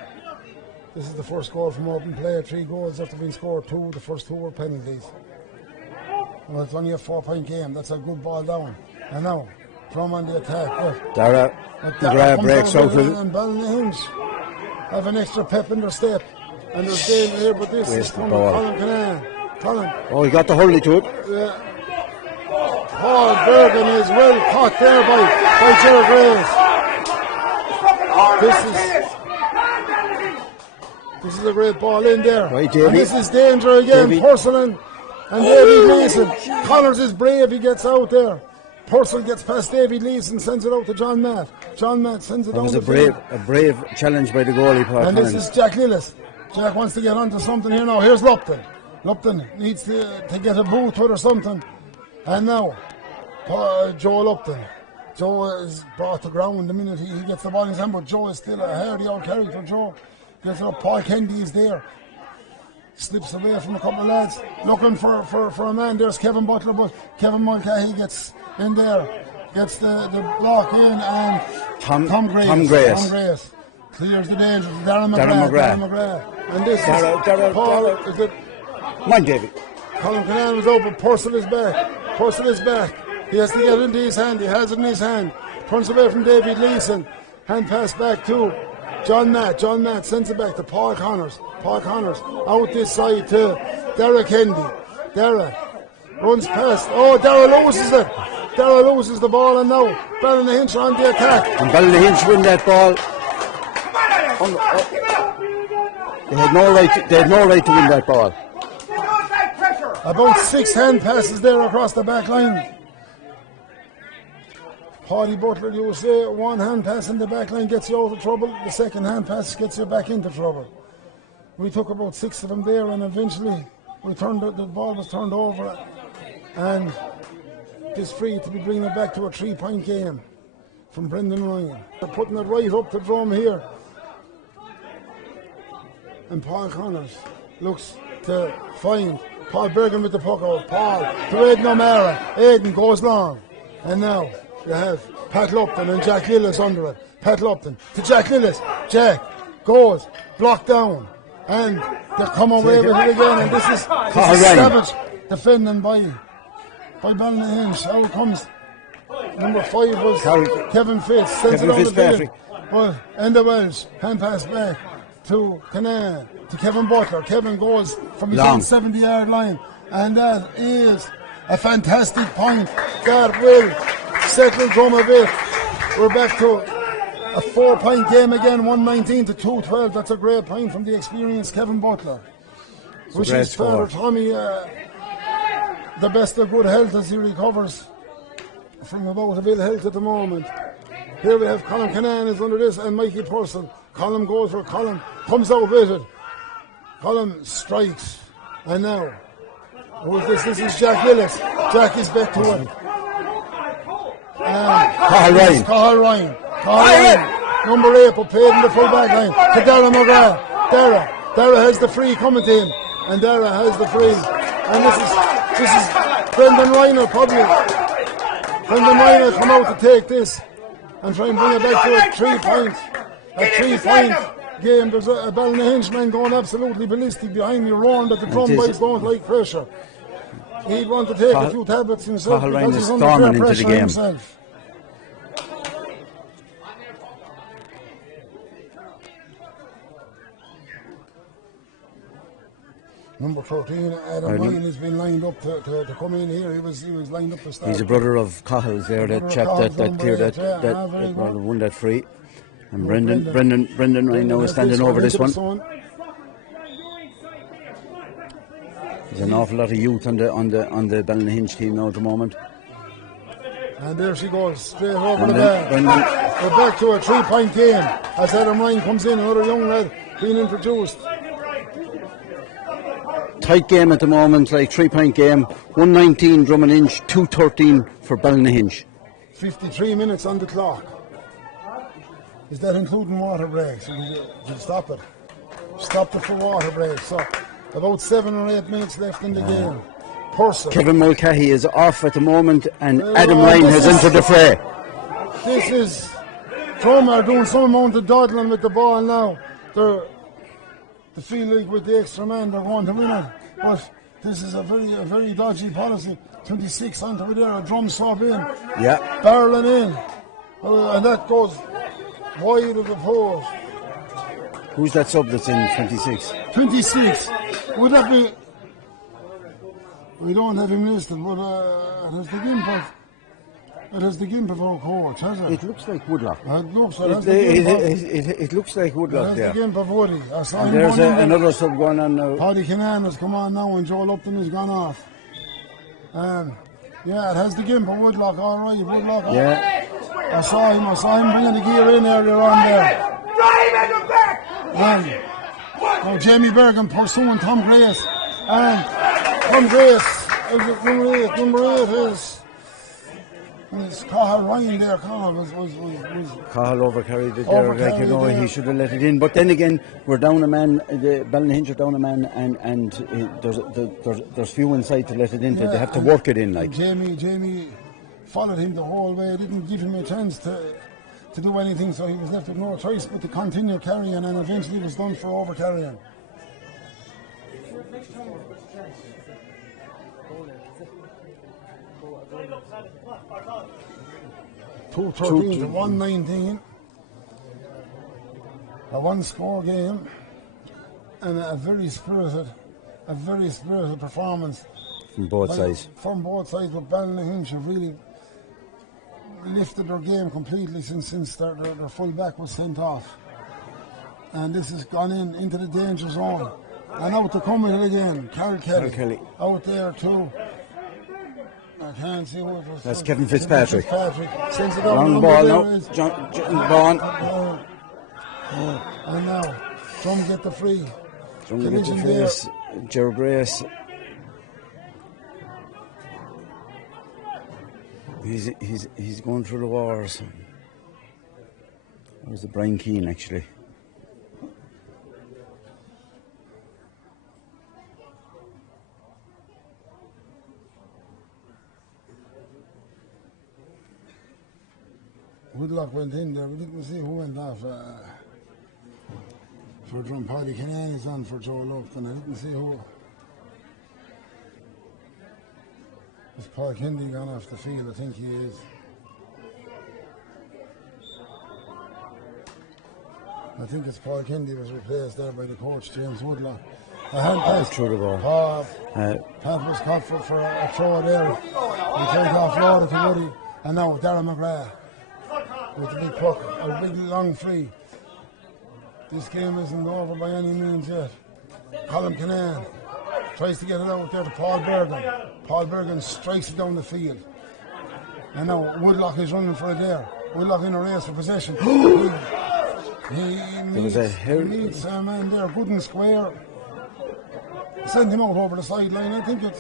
This is the first goal from open play. 3 goals after being scored. 2. The first 2 were penalties. Well, it's only a 4-point game. That's a good ball down. And now, Drom on the attack. Dara McGrath breaks out. And Ballinahinch have an extra pep in their step. And there's Dale here, but this is coming. Colin Canan. Colin. Oh, he got the hurley to it. Yeah. Paul Bergen is well caught there by Jerry Grace. This is a great ball in there. Right, and this is danger again. Porcelain and David Leeson. Connors is brave, he gets out there. Purcell gets past David Leeson, sends it out to John Matt. John Matt sends it That down was the a field. brave challenge by the goalie, Paul. And this is Jack Lillis. Jack wants to get onto something here now. Here's Lupton. Lupton needs to get a boot with or something. And now, Joe Lupton. Joe is brought to ground the minute he gets the ball in his hand, but Joe is still a hardy old character. Joe gets it up. Paul Kennedy is there. Slips away from a couple of lads. Looking for a man. There's Kevin Butler, but Kevin Mulcahy gets in there. Gets the block in, and Tom Grace. Tom Grace clears the danger. Darren McGrath. And this is Paul. Is it? Mine, David. Colin Canan was open. Purcell is back. He has to get it into his hand. He has it in his hand. Turns away from David Leeson. Hand pass back to John Matt. John Matt sends it back to Paul Connors. Paul Connors out this side to Dara Kendi. Dara runs past. Oh, Dara loses it. Dara loses the ball, and now Ballinahinch on the attack. And Ballinahinch win that ball. They had no right. They had no right to win that ball. About 6 hand passes there across the back line. Paddy Butler, you say, 1 hand pass in the back line gets you out of trouble. The second hand pass gets you back into trouble. We took about 6 of them there, and eventually the ball was turned over, and this free to be bringing it back to a 3-point game from Brendan Ryan. They're putting it right up to Drom here. And Paul Connors looks to find Paul Bergen with the puck out. Paul to Aidan O'Mara. Aidan goes long. And now you have Pat Lupton and Jack Lillis under it. Pat Lupton to Jack Lillis. Jack goes, blocked down. And they come away with it again. And this is savage defending by Ballinahinch. Out comes number 5 was Kevin Fitz. Sends it on the field. But end of Welsh. Hand pass back to Canaan, to Kevin Butler. Kevin goes from his own 70-yard line, and that is a fantastic point. That will settle Drom a bit. We're back to a 4-point game again, 119 to 212. That's a great point from the experienced Kevin Butler. Which is Father Tommy the best of good health as he recovers from about of ill health at the moment. Here we have Colin Canaan is under this, and Mikey Purcell. Colin goes for Colin, comes out with it. Colin strikes, and now who's this? This is Jack Lillis. Jack is back to it. And Cathal Ryan. Number 8, but paid in the full back line to Dara McGrath. Dara has the free coming to him, and Dara has the free. And this is Brendan Ryan probably. Brendan Ryan come out to take this and try and bring it back to a 3 points. A 3-point game. There's a Ballinahinch man going absolutely ballistic behind me, roaring that the Drum boys don't like pressure. He'd want to take a few tablets himself because he's under fair pressure himself. Number 13, Adam Ryan has been lined up to come in here. He was lined up to start. He's a brother of Cahill's there, that chap that cleared that won that free. And Brendan right now is standing over this one. There's an awful lot of youth on the Ballinahinch team now at the moment. And there she goes, straight over the bar. We're back to a 3-point game as Adam Ryan comes in, another young lad being introduced. Tight game at the moment, like 3-point game. 119 Ballinahinch, 213 for Ballinahinch. 53 minutes on the clock. Is that including water breaks? You stop it. Stop it for water breaks. So about 7 or 8 minutes left in the game. Purcell. Kevin Mulcahy is off at the moment, and Adam Ryan has entered the fray. This is Drom are doing some amount of dawdling with the ball now. They feel like with the extra man they're going to win it, but this is a very dodgy policy. 26 onto there, a Drum swap in. Yeah. Barreling in, and that goes wide of the post. Who's that sub that's in 26? 26. Would that be? We don't have him listed, but it has the gimp of our coach, has it? It looks like Woodlock. It looks like Woodlock, yeah. The gimp of Woody. And there's another sub going on now. Paddy Canaan has come on now, and Joel Upton has gone off. Yeah, it has the gimp of Woodlock, all right. Woodlock. Yeah. I saw him bringing the gear in earlier on there. Now Jamie Bergen pursuing Tom Grace. And Tom Grace, number 8 is Cathal Ryan there. Cathal was Cathal overcarried it there, like, you know, he should have let it in. But then again, we're down a man, the Ballinahinch are down a man, and there's few inside to let it in. They have to work it in, like. Jamie followed him the whole way, didn't give him a chance to do anything, so he was left with no choice but to continue carrying, and eventually was done for over carrying. $2.13 to 119. A one-score game, and a very spirited performance from both sides. From both sides, but Ballinahinch have really lifted their game completely since their full back was sent off. And this has gone into the danger zone. And out to come with it again. Carol Kelly. Out there too. I can't see what it was. That's Kevin Fitzpatrick. Sends it Long ball now. John Bond. And now, Drom get the free. Drom get the free. Joe Grace. He's going through the wars. Or was it Brian Keane actually? Woodlock went in there. We didn't see who went off for Drom. Paddy Kinane is on for Joe Lupton. I didn't see who. Is Paul Kendi gone off the field? I think he is. I think it's Paul Kendi was replaced there by the coach, James Woodlock. A hand pass. Through the ball. Pat was caught for a throw there. He tried to offload it to Woody. And now Darren McGrath with the big puck, a big long free. This game isn't over by any means yet. Colin Kinane tries to get it out there to Paul Bergen. Paul Bergen strikes it down the field. And now Woodlock is running for it there. Woodlock in a race for possession. he meets a man there, good and square. Send him out over the sideline. I think they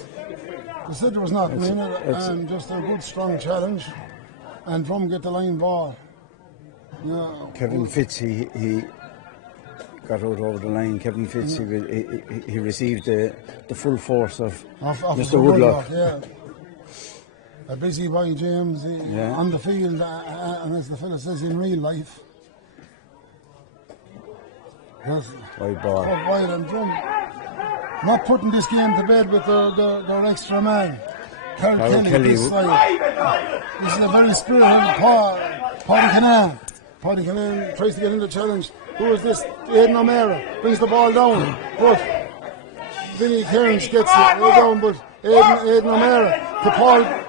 said there was nothing in it, and just a good strong challenge. And Drom get the line ball. Yeah, Kevin Fitz, he got out over the line. Kevin Fitz, he received the full force of Mr. Woodlock. Yeah. A busy boy, James, on the field, and as the fella says, in real life. Wide ball. Wide and Drom not putting this game to bed with their extra man. Carol Kelly. This is a very spirited Paddy Kinane. Paddy Kinane tries to get in the challenge. Who is this? Aidan O'Meara brings the ball down, but Vinnie Kearns gets it down, but Aidan O'Meara to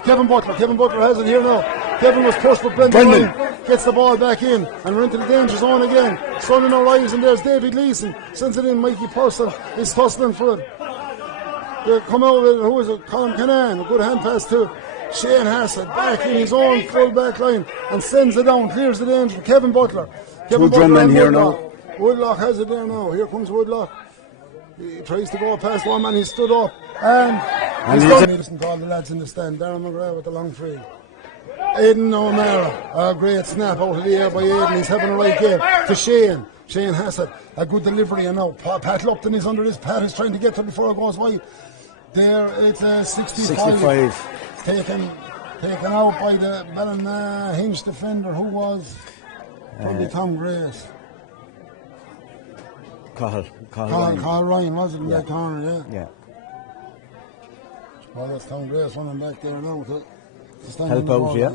Kevin Butler. Kevin Butler has it here now. Kevin was pushed, but Brendan gets the ball back in, and we're into the danger zone again. Sunning arrives, and there's David Leeson. Sends it in. Mikey Purcell is tussling for it. They come out with it. Who is it? Colin Kinane. A good hand pass to Shane Hassett. Back in his own full back line and sends it down. Clears the danger. Kevin Butler. Two drummen here now. Woodlock has it there now. Here comes Woodlock. He tries to go past one man. He stood up. And he's done. He listened to all the lads in the stand. Darren McGrath with the long free. Aidan O'Meara, a great snap out of the air by Aidan. He's having a right game to Shane Hassett, a good delivery, and now Pat Lupton is under this. Pat is trying to get to before it goes wide. There it's 65. Taken out by the Ballinahinch defender, who was probably Tom Grace. Carl Ryan, was it in that corner? Yeah. Well, that's Tom Grace running back there now to help out, yeah.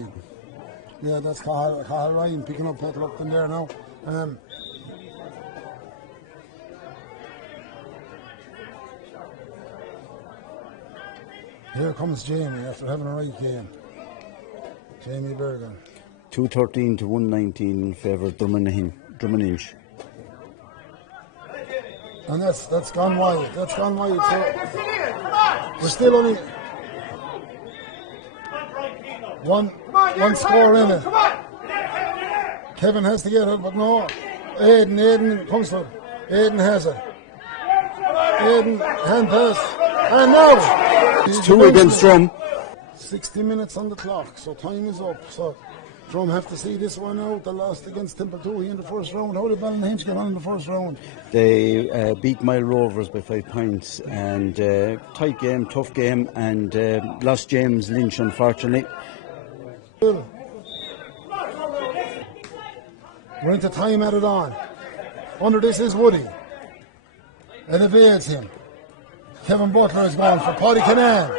Yeah, that's Carl Ryan picking up Pat Lupton there now. Here comes Jamie after having a right game. Jamie Bergen. 213 to 119 in favour of Ballinahinch. And that's gone wide. That's gone wide. So we're still only one score in it. Kevin has to get it, but no. Aidan comes to it. Aidan has it. Aidan hand pass. And now it's 2 against Drom. 60 minutes on the clock, so time is up. So Drom have to see this one out. They lost against Timbuktu in the first round. How did Ballinahinch get on in the first round? They beat Mile Rovers by 5 points, and tight game, tough game, and lost James Lynch, unfortunately. We're into time added on. Under this is Woody. It evades him. Kevin Butler is gone for Paddy Kinane.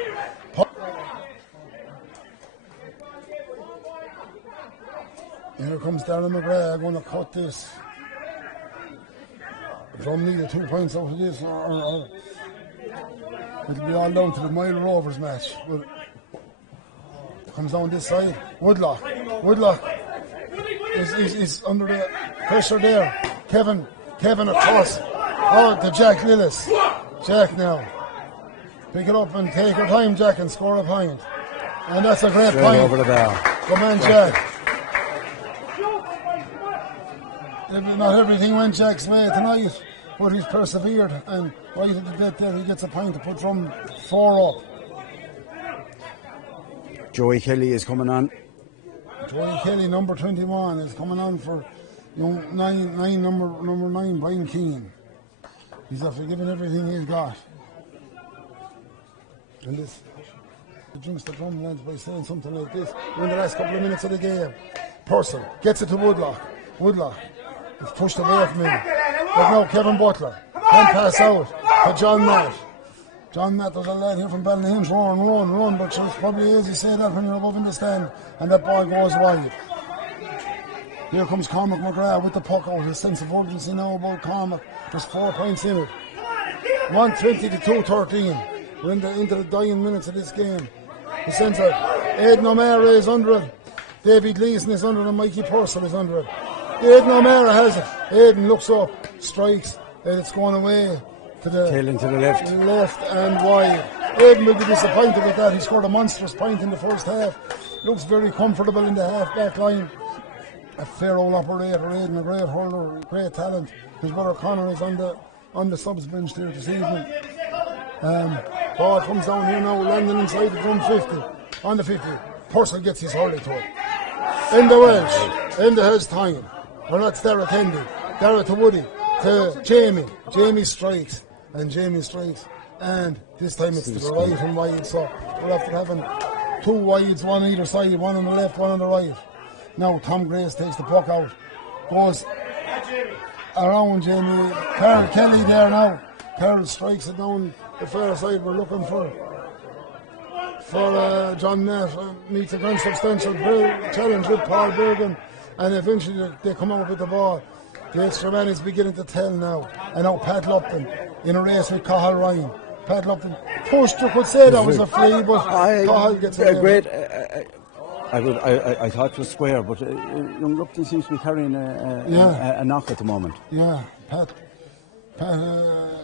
Here comes Darren McGrath going to cut this. Drom needed 2 points out of this, or it'll be all down to the Mile Rovers match. But comes down this side. Woodlock is under the pressure there. Kevin Kevin across. Oh, to Jack Lillis. Jack now. Pick it up and take her time, Jack, and score a point. And that's a great Straight point. over the bar. Come on, Jack. Not everything went Jack's way tonight, but he's persevered, and right at the death there, he gets a point to put Drom 4 up. Joey Kelly is coming on. Joey Kelly, number 21, is coming on for number 9, Brian Keane. He's after giving everything he's got. And this, he drinks the Drum lads by saying something like this. In the last couple of minutes of the game, Purcell gets it to Woodlock. Woodlock is pushed away from him. But now Kevin Butler can pass out to John Matt. John Matt, there's a lad here from Ballinahinch, run, but it's probably easy to say that when you're above in the stand, and that ball goes wide. Here comes Cormac McGrath with the puck out. His sense of urgency now about Cormac. There's 4 points in it. 120 to 213. We're into the dying minutes of this game. The centre, Aidan O'Mara is under it. David Leeson is under it, and Mikey Purcell is under it. Aidan O'Mara has it. Aidan looks up, strikes, and it's going away to the Tailing to the left. Left and wide. Aidan will be disappointed with that. He scored a monstrous point in the first half. Looks very comfortable in the half-back line. A fair old operator, Aidan, a great hurler, great talent. His brother Connor is on the subs bench there this evening. Ball comes down here now, landing inside the Drum 50. On the 50, Purcell gets his hurley to it. In the Welsh, in the Hedge time. Or not Dara Kendi. Dara to Woody, to Jamie. Jamie strikes, and this time it's to the right and wide, so we're after having 2 wides, one either side, one on the left, one on the right. Now Tom Grace takes the puck out, goes around Jamie. Carl Kelly there now. Carl strikes it down the far side. We're looking for John Matt. Meets a grand substantial challenge with Paul Bergen, and eventually they come out with the ball. The extra man is beginning to tell now, and now Pat Lupton in a race with Cathal Ryan. Pat Lupton pushed, you could say that was a free, but Cathal gets it. Great. I thought it was square, but young Lupton seems to be carrying a knock at the moment. Yeah, Pat has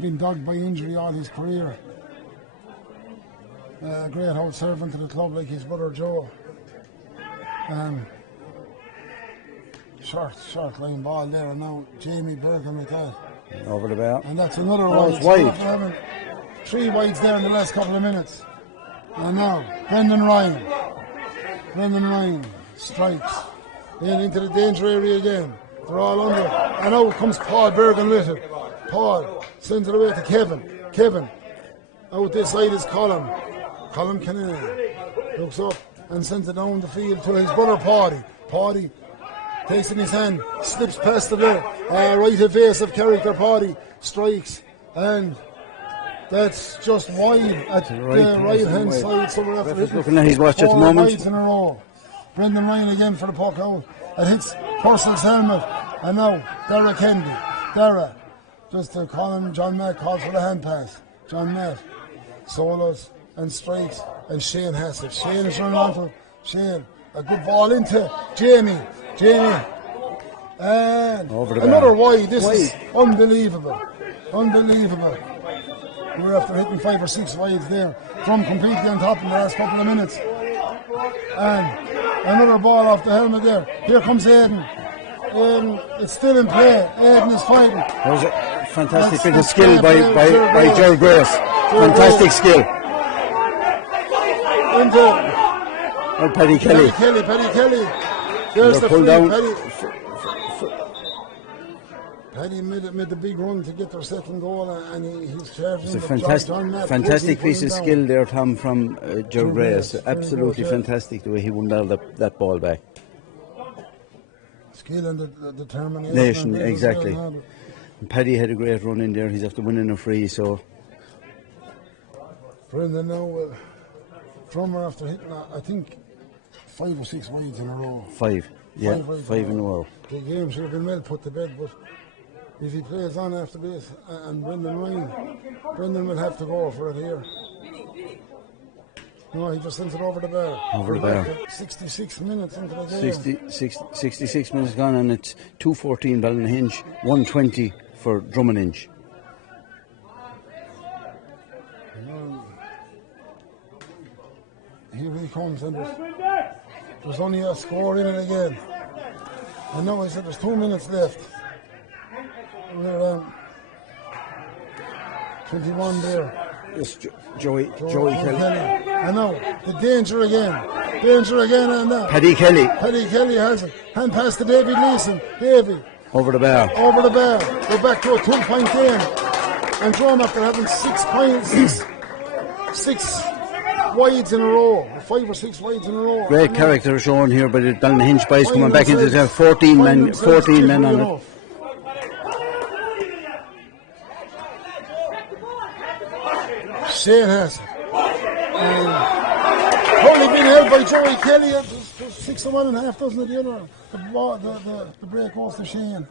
been dogged by injury all his career. Great old servant to the club like his brother Joe. Short line ball there, and now Jamie Bergen with that. Over the bar. And that's another wide. It's wide. After having 3 wides there in the last couple of minutes. And now, Brendan Ryan strikes in into the danger area again. They're all under. And out comes Paul Bergen with it. Paul sends it away to Kevin. Kevin. Out this side is Colin. Colin Canal looks up and sends it down the field to his brother Paddy. Paddy takes in his hand, slips past the right evasive character. Paddy strikes, and that's just wide at the right hand side. So we're after looking at his watch at the moment. 4 wides in a row. Brendan Ryan again for the puck out. It hits Purcell's helmet, and now Dara Kendi. Dara, just to call him, John Matt calls for the hand pass. John Matt solos and strikes, and Shane has it. Shane is running on to Shane. A good ball into Jamie, and another wide. This is unbelievable. We're after hitting 5 or 6 wides there. Drum completely on top in the last couple of minutes. And another ball off the helmet there. Here comes Aidan. It's still in play. Aidan is fighting. There's a fantastic bit of skill by Joe Grace. Fantastic skill. Into Paddy Kelly. Paddy Kelly. There's the free. Paddy made the big run to get their second goal, and he's charging. It's a fantastic piece of skill there, Tom, from Joe Grace. Absolutely fantastic the way he won that ball back. Skill and the determination. Exactly. And Paddy had a great run in there. He's after winning a free, so. Brendan now, Drummer after hitting, I think, 5 or 6 wides in a row. 5, yeah, 5 in a row. The game should have been well put to bed, but if he plays on after this, and Brendan will have to go for it here. No, he just sent it over the bar. Over the We're bar. back to 66 minutes into the game. 66 minutes gone, and it's 2:14 Ballinahinch, 1:20 for Ballinahinch. Here he comes, and there's only a score in it again. I know I said there's 2 minutes left. We're 21 there. It's Joey Kelly. Kelly. I know. The danger again. And now. Paddy Kelly. Paddy Kelly has it. Hand pass to Davy Leeson. Davy. Over the bar. We're back to a 2-point game. And Drom, after having 6 wides in a row, 5 or 6 wides in a row. Great character shown here by the Ballinahinch boys coming back into the 14 men on it. Shane has it. Probably been held by Joey Kelly. There's 6 of one and a half dozen of the other. The break goes to Shane.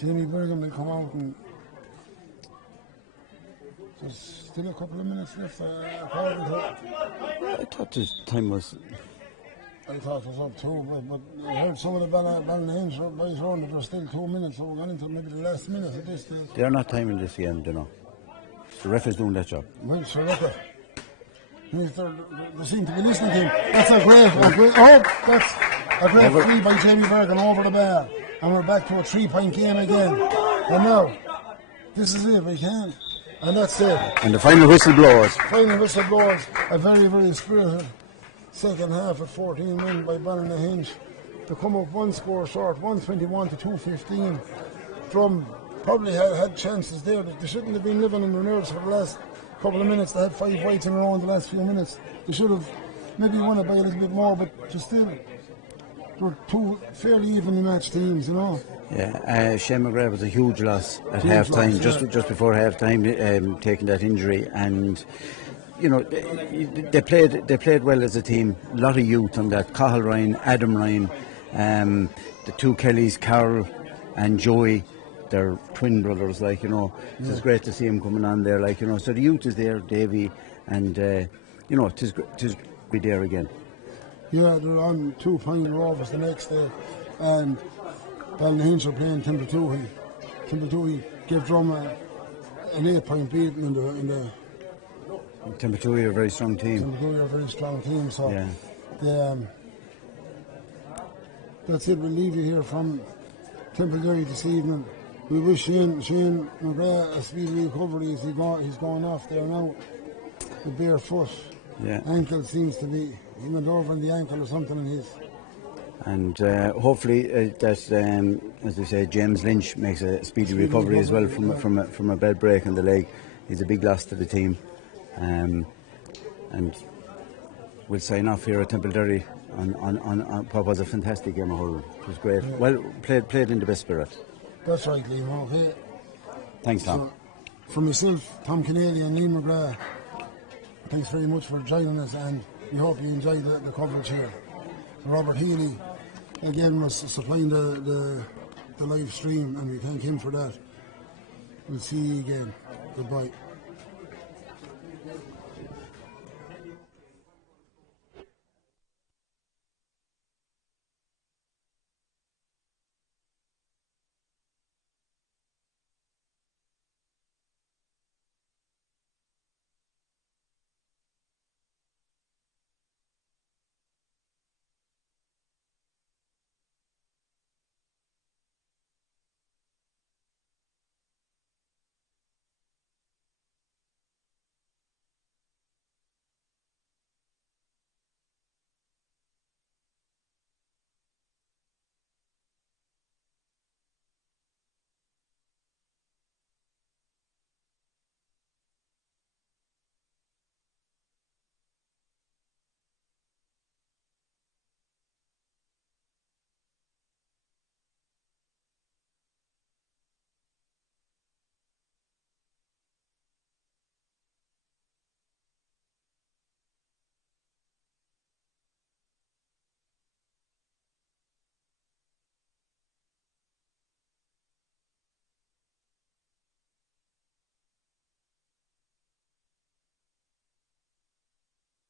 Jamie Bergam will come out, and there's still a couple of minutes left. According to, I thought the time was. I thought it was up too, but I heard some of the Ballinahinch boys around that there's still 2 minutes, so we're going into maybe the last minute of this. They're not timing this game, you know. The ref is doing that job. Well, sure, they seem to be listening to him. That's a great free by Jamie Bergen over the bar. And we're back to a 3-point game again. And now, this is it, we can't. And that's it. And the final whistle blows. A very, very spirited second half at 14 men by Ballinahinch to come up 1 score short, 121 to 215. Drom probably had chances there. They shouldn't have been living in their nerves for the last couple of minutes. They had 5 wides in a row in the last few minutes. They should have maybe won it by a little bit more, but just still, they're 2 fairly evenly matched teams, you know. Yeah, Shane McGrath was a huge loss at half time, just before half time, taking that injury, and you know they played well as a team. A lot of youth on that. Cathal Ryan, Adam Ryan, the 2 Kellys, Carol and Joey. They're twin brothers, like, you know. It's great to see him coming on there, like, you know. So the youth is there, Davy, and you know, it is be there again. Yeah, they're on 2 final rovers the next day, and Ballinahinch are playing Timbatuhi. Timbatuhi gave Drom an 8-point beating in the. Timbatuhi are a very strong team. So yeah. That's it. We'll leave you here from Timbatuhi this evening. We wish Shane McGrath a speedy recovery as he's going off there now. The bare foot. Yeah. Ankle seems to be. He went over in the ankle or something in his. And hopefully that, as we say, James Lynch makes a speedy recovery as well from a bad break in the leg. He's a big loss to the team. And we'll sign off here at Templederry on what was a fantastic game of hurling. It was great. Yeah. Well played in the best spirit. That's right, Liam. Okay. Thanks, Tom. So, for myself, Tom Keneally and Liam McGrath, thanks very much for joining us, and we hope you enjoyed the coverage here. Robert Healy again was supplying the live stream, and we thank him for that. We'll see you again. Goodbye.